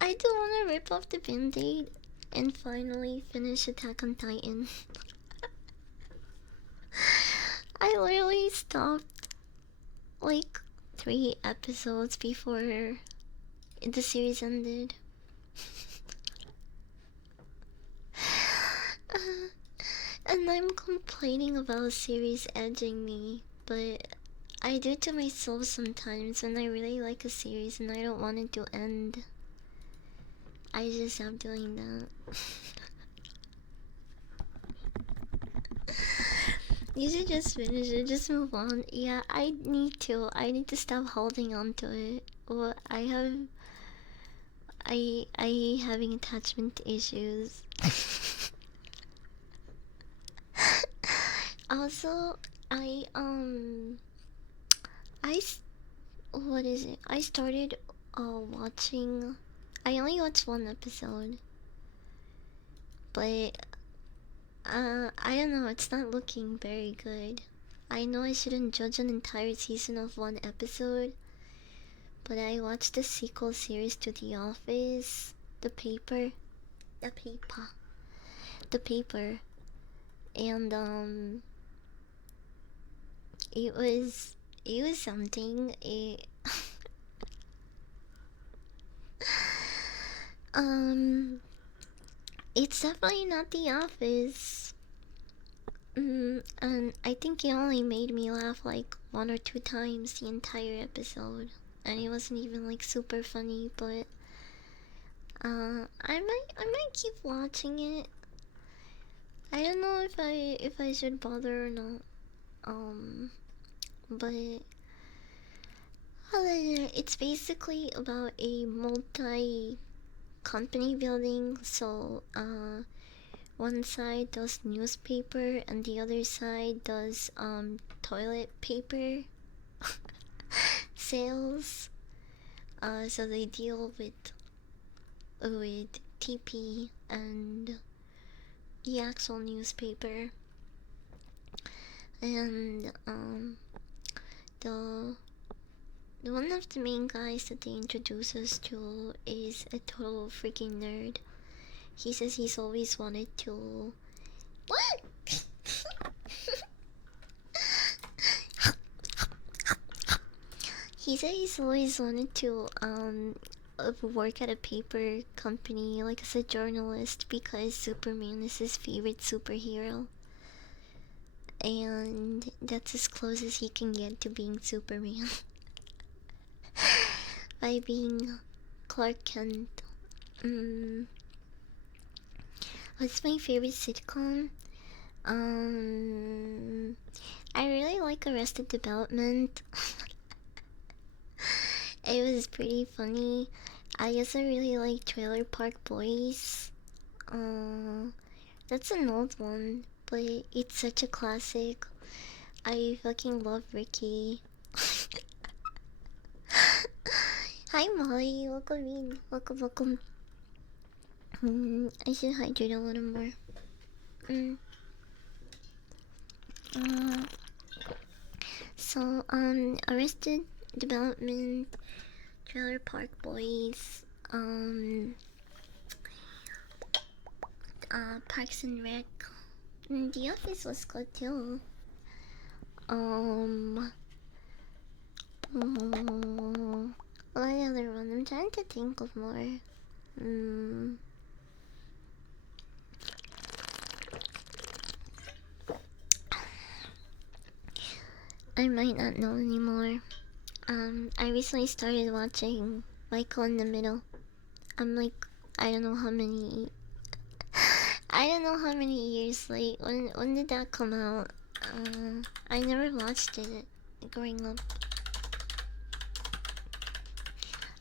I do wanna rip off the band-aid and finally finish Attack on Titan. I literally stopped like 3 episodes before the series ended. And I'm complaining about a series edging me, but I do it to myself sometimes when I really like a series and I don't want it to end. I just stop doing that. You should just finish it, just move on. Yeah, I need to. I need to stop holding on to it. Well, I having attachment issues. Also, I I what is it? I started watching. I only watched 1 episode, but I don't know. It's not looking very good. I know I shouldn't judge an entire season of 1 episode, but I watched the sequel series to The Office, The Paper, The Paper, The Paper, and it was something. Um, it's definitely not The Office. And I think it only made me laugh like 1 or 2 times the entire episode, and it wasn't even like super funny. But I might keep watching it. I don't know if I should bother or not. Um, but it's basically about a multi company building. So one side does newspaper and the other side does toilet paper sales. So they deal with TP and the actual newspaper. And the one of the main guys that they introduce us to is a total freaking nerd. He says he's always wanted to. What? He said he's always wanted to work at a paper company, like as a journalist, because Superman is his favorite superhero. And that's as close as he can get to being Superman. By being Clark Kent. Mm, what's my favorite sitcom? Um, I really like Arrested Development. It was pretty funny. I also really like Trailer Park Boys. That's an old one, but it's such a classic. I fucking love Ricky. Hi Molly, welcome in. Welcome, welcome. I should hydrate a little more. Mm. Uh, Arrested Development, Trailer Park Boys, Parks and Rec. The Office was good too. Um, what other one? I'm trying to think of more. I might not know anymore. I recently started watching Michael in the Middle. I'm like, I don't know how many. I don't know how many years late. When did that come out? I never watched it growing up.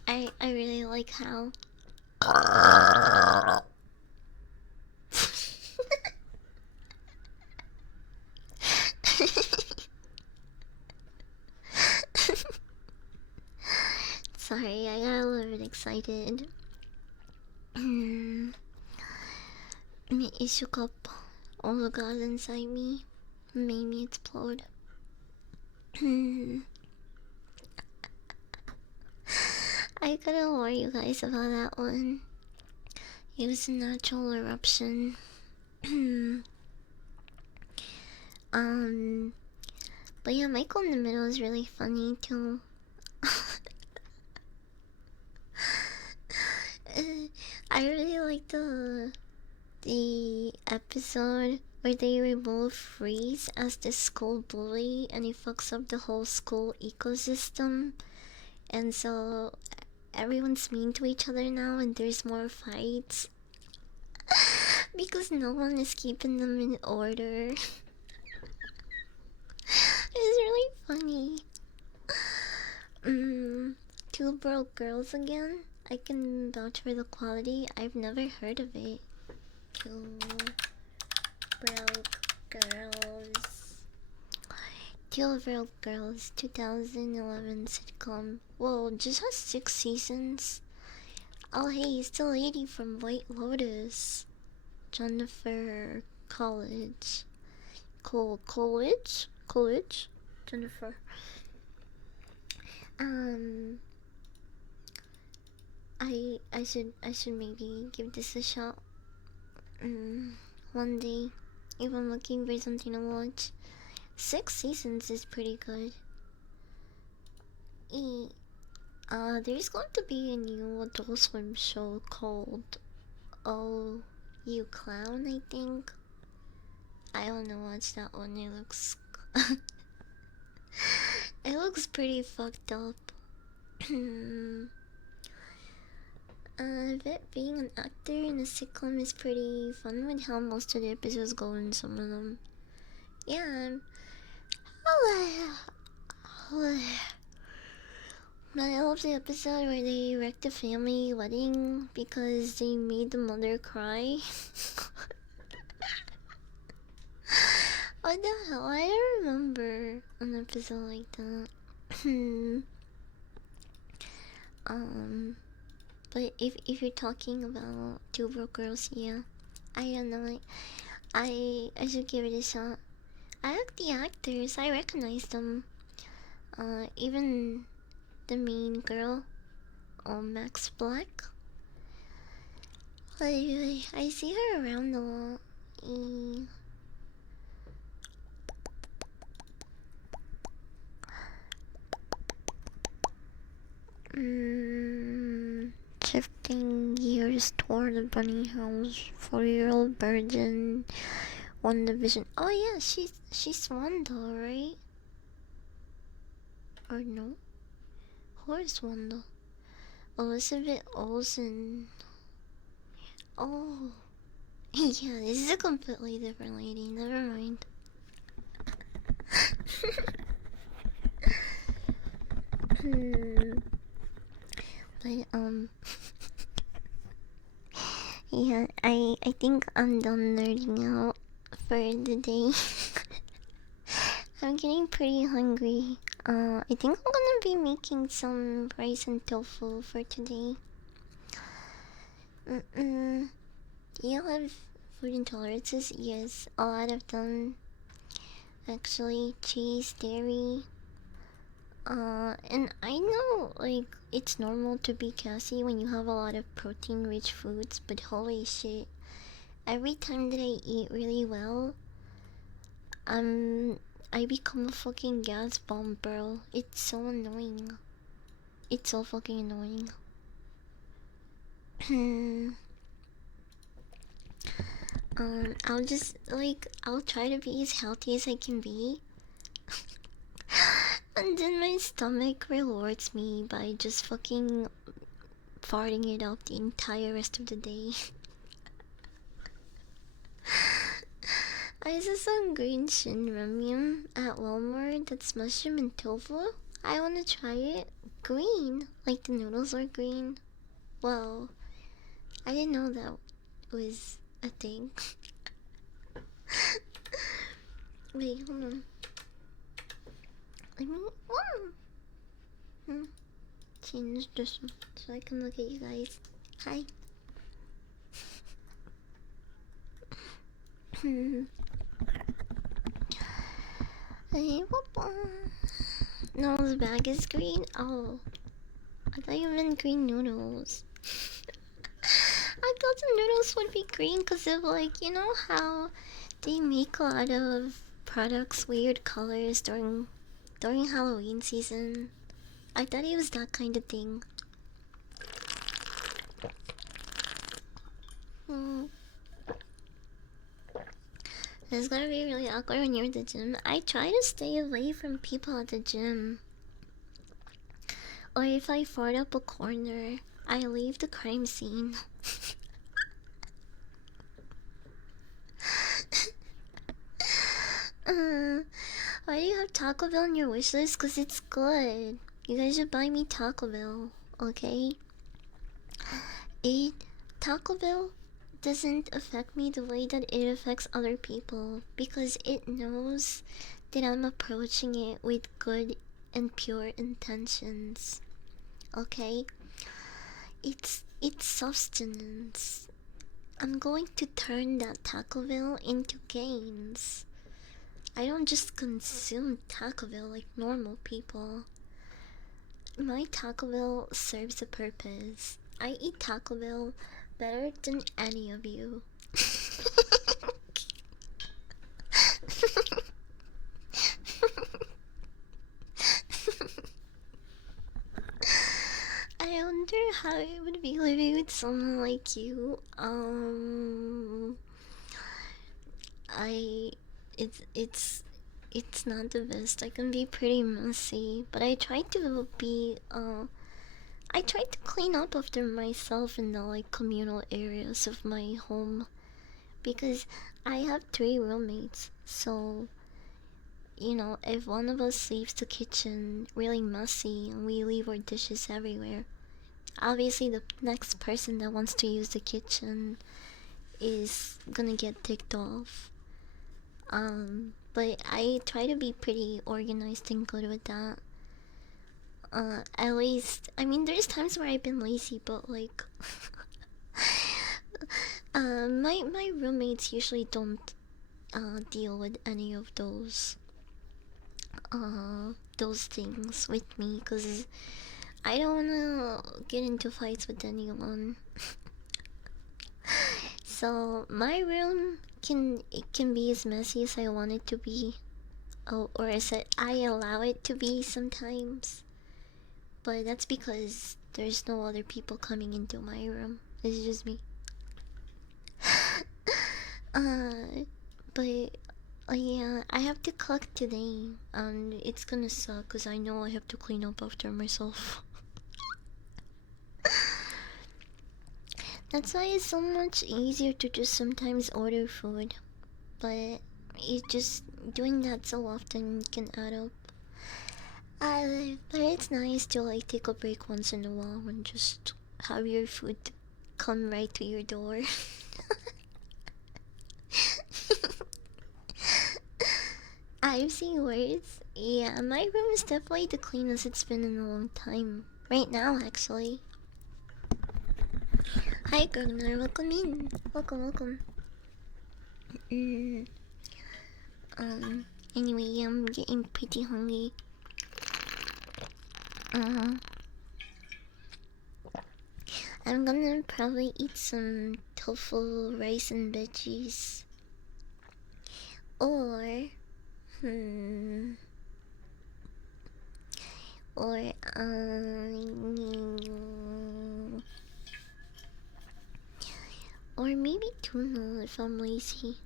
I really like how. Sorry, I got a little bit excited. May shook up all the gods inside me, made me explode. I gotta warn you guys about that one. It was a natural eruption. But yeah, Michael in the Middle is really funny too. I really like the episode where they remove Freeze as the school bully and he fucks up the whole school ecosystem, and so everyone's mean to each other now and there's more fights because no one is keeping them in order. It's really funny. Two Broke Girls again. I can vouch for the quality. I've never heard of it. Two Broke Girls. Two Broke Girls, 2011 sitcom. Whoa, just has 6 seasons. Oh hey, it's the lady from White Lotus. Jennifer College. College? Jennifer. I should maybe give this a shot. One day, if I'm looking for something to watch. 6 seasons is pretty good. There's going to be a new Adult Swim show called Oh You Clown, I think. I wanna watch that one. It looks it looks pretty fucked up. But being an actor in a sitcom is pretty fun with how most of the episodes go in some of them. Yeah. I love the episode where they wrecked the family wedding because they made the mother cry. What the hell? I don't remember an episode like that. But if you're talking about Two Broke Girls, yeah, I don't know. I should give it a shot. I like the actors. I recognize them. Even the main girl, Max Black. I see her around a lot. 15 years toward the bunny house. 4-year-old virgin. One division. Oh yeah, she's Wanda, right? Or no? Who is Wanda? Elizabeth Olsen. Oh. Yeah, this is a completely different lady. Never mind. But yeah, I think I'm done nerding out for the day. I'm getting pretty hungry. I think I'm gonna be making some rice and tofu for today. You have food intolerances? Yes, a lot of them. Actually, cheese, dairy. And I know, like, it's normal to be gassy when you have a lot of protein-rich foods, but holy shit. Every time that I eat really well, I become a fucking gas bomb, bro. It's so annoying. It's so fucking annoying. I'll just, like, I'll try to be as healthy as I can be. And then my stomach rewards me by just fucking farting it out the entire rest of the day. I saw some green shinramyum at Walmart that's mushroom and tofu. I wanna try it. Green? Like the noodles are green? Well, I didn't know that was a thing. Wait, hold on. Let me change this one so I can look at you guys. Hi. Hey, no, the bag is green. Oh, I thought you meant green noodles. I thought the noodles would be green because of, like, you know how they make a lot of products weird colors during Halloween season. I thought it was that kind of thing. It's gonna be really awkward when you're at the gym. I try to stay away from people at the gym. Or if I fart up a corner, I leave the crime scene. Why do you have Taco Bell on your wish list? Cause it's good. You guys should buy me Taco Bell, okay? Taco Bell doesn't affect me the way that it affects other people because it knows that I'm approaching it with good and pure intentions. Okay? It's sustenance. I'm going to turn that Taco Bell into gains. I don't just consume Taco Bell like normal people. My Taco Bell serves a purpose. I eat Taco Bell better than any of you. I wonder how it would be living with someone like you. It's not the best. I can be pretty messy, but I try to clean up after myself in the, like, communal areas of my home because I have 3 roommates. So, you know, if one of us leaves the kitchen really messy and we leave our dishes everywhere, obviously the next person that wants to use the kitchen is gonna get ticked off. But I try to be pretty organized and good with that. At least, I mean, there's times where I've been lazy, but, like, my roommates usually don't deal with any of those things with me, cause I don't wanna get into fights with anyone. So my room can be as messy as I want it to be, or as I allow it to be sometimes. But that's because there's no other people coming into my room. It's just me. uh, but yeah, I have to cook today, and it's gonna suck because I know I have to clean up after myself. That's why it's so much easier to just sometimes order food, but it just doing that so often can add up. But it's nice to like take a break once in a while and just have your food come right to your door. I've seen worse. Yeah, my room is definitely the cleanest it's been in a long time. Right now, actually. Hi, Gugner. Welcome in. Welcome, welcome. Mm, anyway, I'm getting pretty hungry. Uh, I'm gonna probably eat some tofu, rice, and veggies. Or, hmm, or, or maybe tuna if I'm lazy.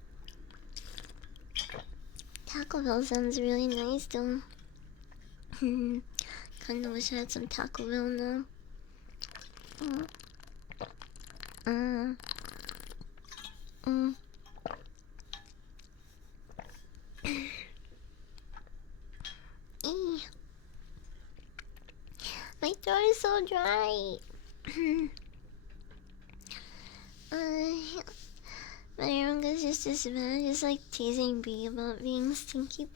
Taco Bell sounds really nice though. Kinda wish I had some Taco Bell now. Uh, mm. My throat is so dry. uh, my youngest just as bad, just like teasing me about being stinky.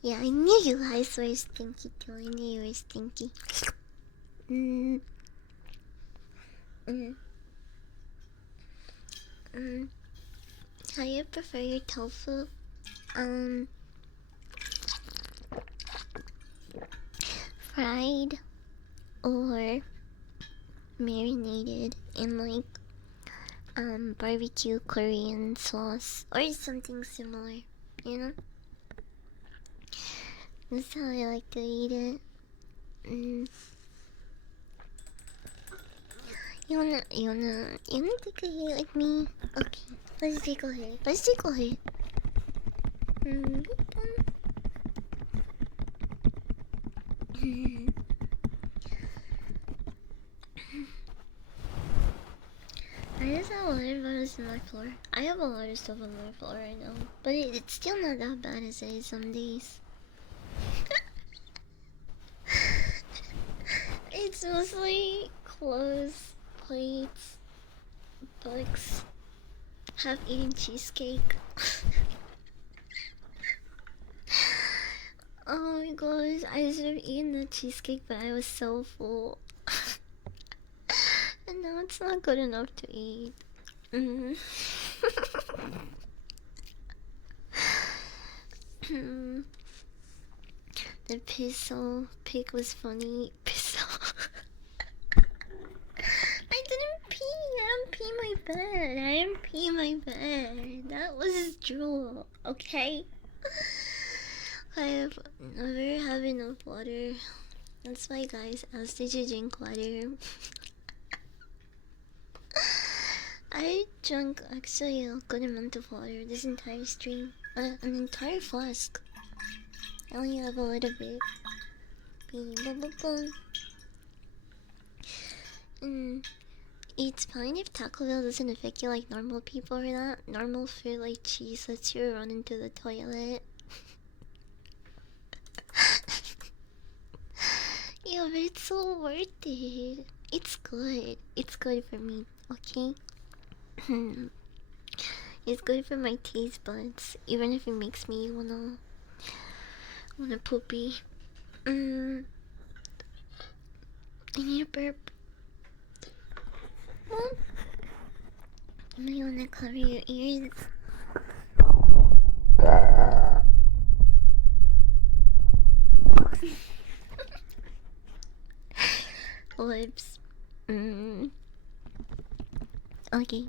Yeah, I knew you guys were stinky too. I knew you were stinky. Mm. Mm. Mm. How you prefer your tofu? Fried or marinated in like barbecue Korean sauce or something similar, you know? That's how I like to eat it. Mm. You wanna take a hit with me? Okay, let's take a hit. Let's take a hit. Mm. I just have a lot of photos on my floor. I have a lot of stuff on my floor right now, but it's still not that bad as it is some days. It's mostly clothes, plates, books, half-eaten cheesecake. Oh my gosh, I should have eaten the cheesecake, but I was so full. And now it's not good enough to eat. Mm. The pistol pick was funny. Pistol. I didn't pee. I didn't pee my bed. I didn't pee my bed. That was drool. Okay. I have never have enough water. That's why guys asked, did you drink water? I drank actually a good amount of water this entire stream. An entire flask. I only have a little bit. It's fine if Taco Bell doesn't affect you like normal people or that. Normal food like cheese lets you run into the toilet. Yeah, but it's so worth it. It's good. It's good for me, okay? It's good for my taste buds, even if it makes me wanna poopy. I need a burp. You wanna cover your ears? Lips. Okay.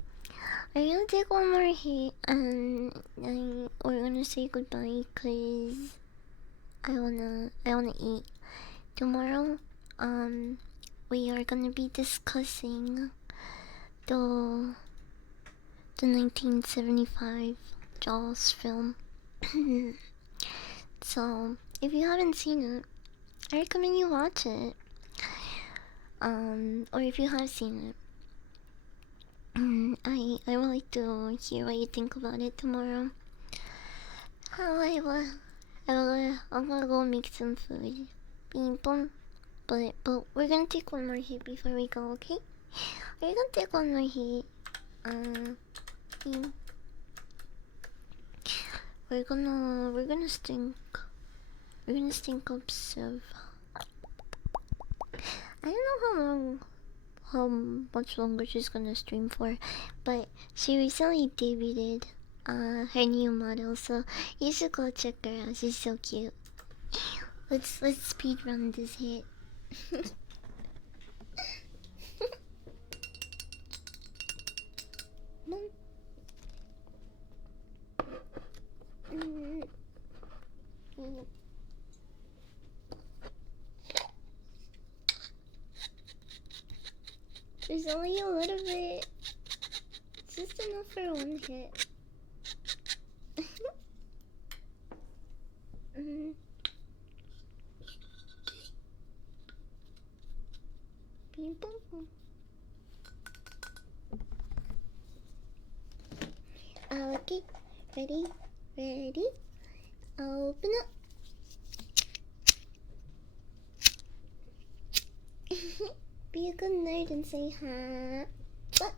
I'm gonna take one more hit and we're gonna say goodbye because I wanna eat. Tomorrow we are gonna be discussing the 1975 Jaws film. So, if you haven't seen it, I recommend you watch it. Or if you have seen it, I would like to hear what you think about it tomorrow. However, I'm gonna go make some food. Bean bum. But we're gonna take one more hit before we go, okay? We're gonna take one more hit. Bean. We're gonna stink. We're gonna stink up Sev. I don't know how much longer she's gonna stream for, but she recently debuted her new model, so you should go check her out. She's so cute. Let's speedrun this hit. There's only a little bit. It's just enough for one hit. Okay, ready, open up. Be a good nerd and say hi. What?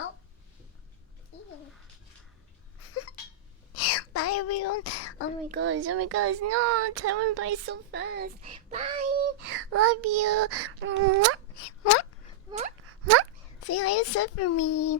Oh. Bye everyone. Oh my gosh, no, time went by so fast. Bye. Love you. Say hi to Seth for me.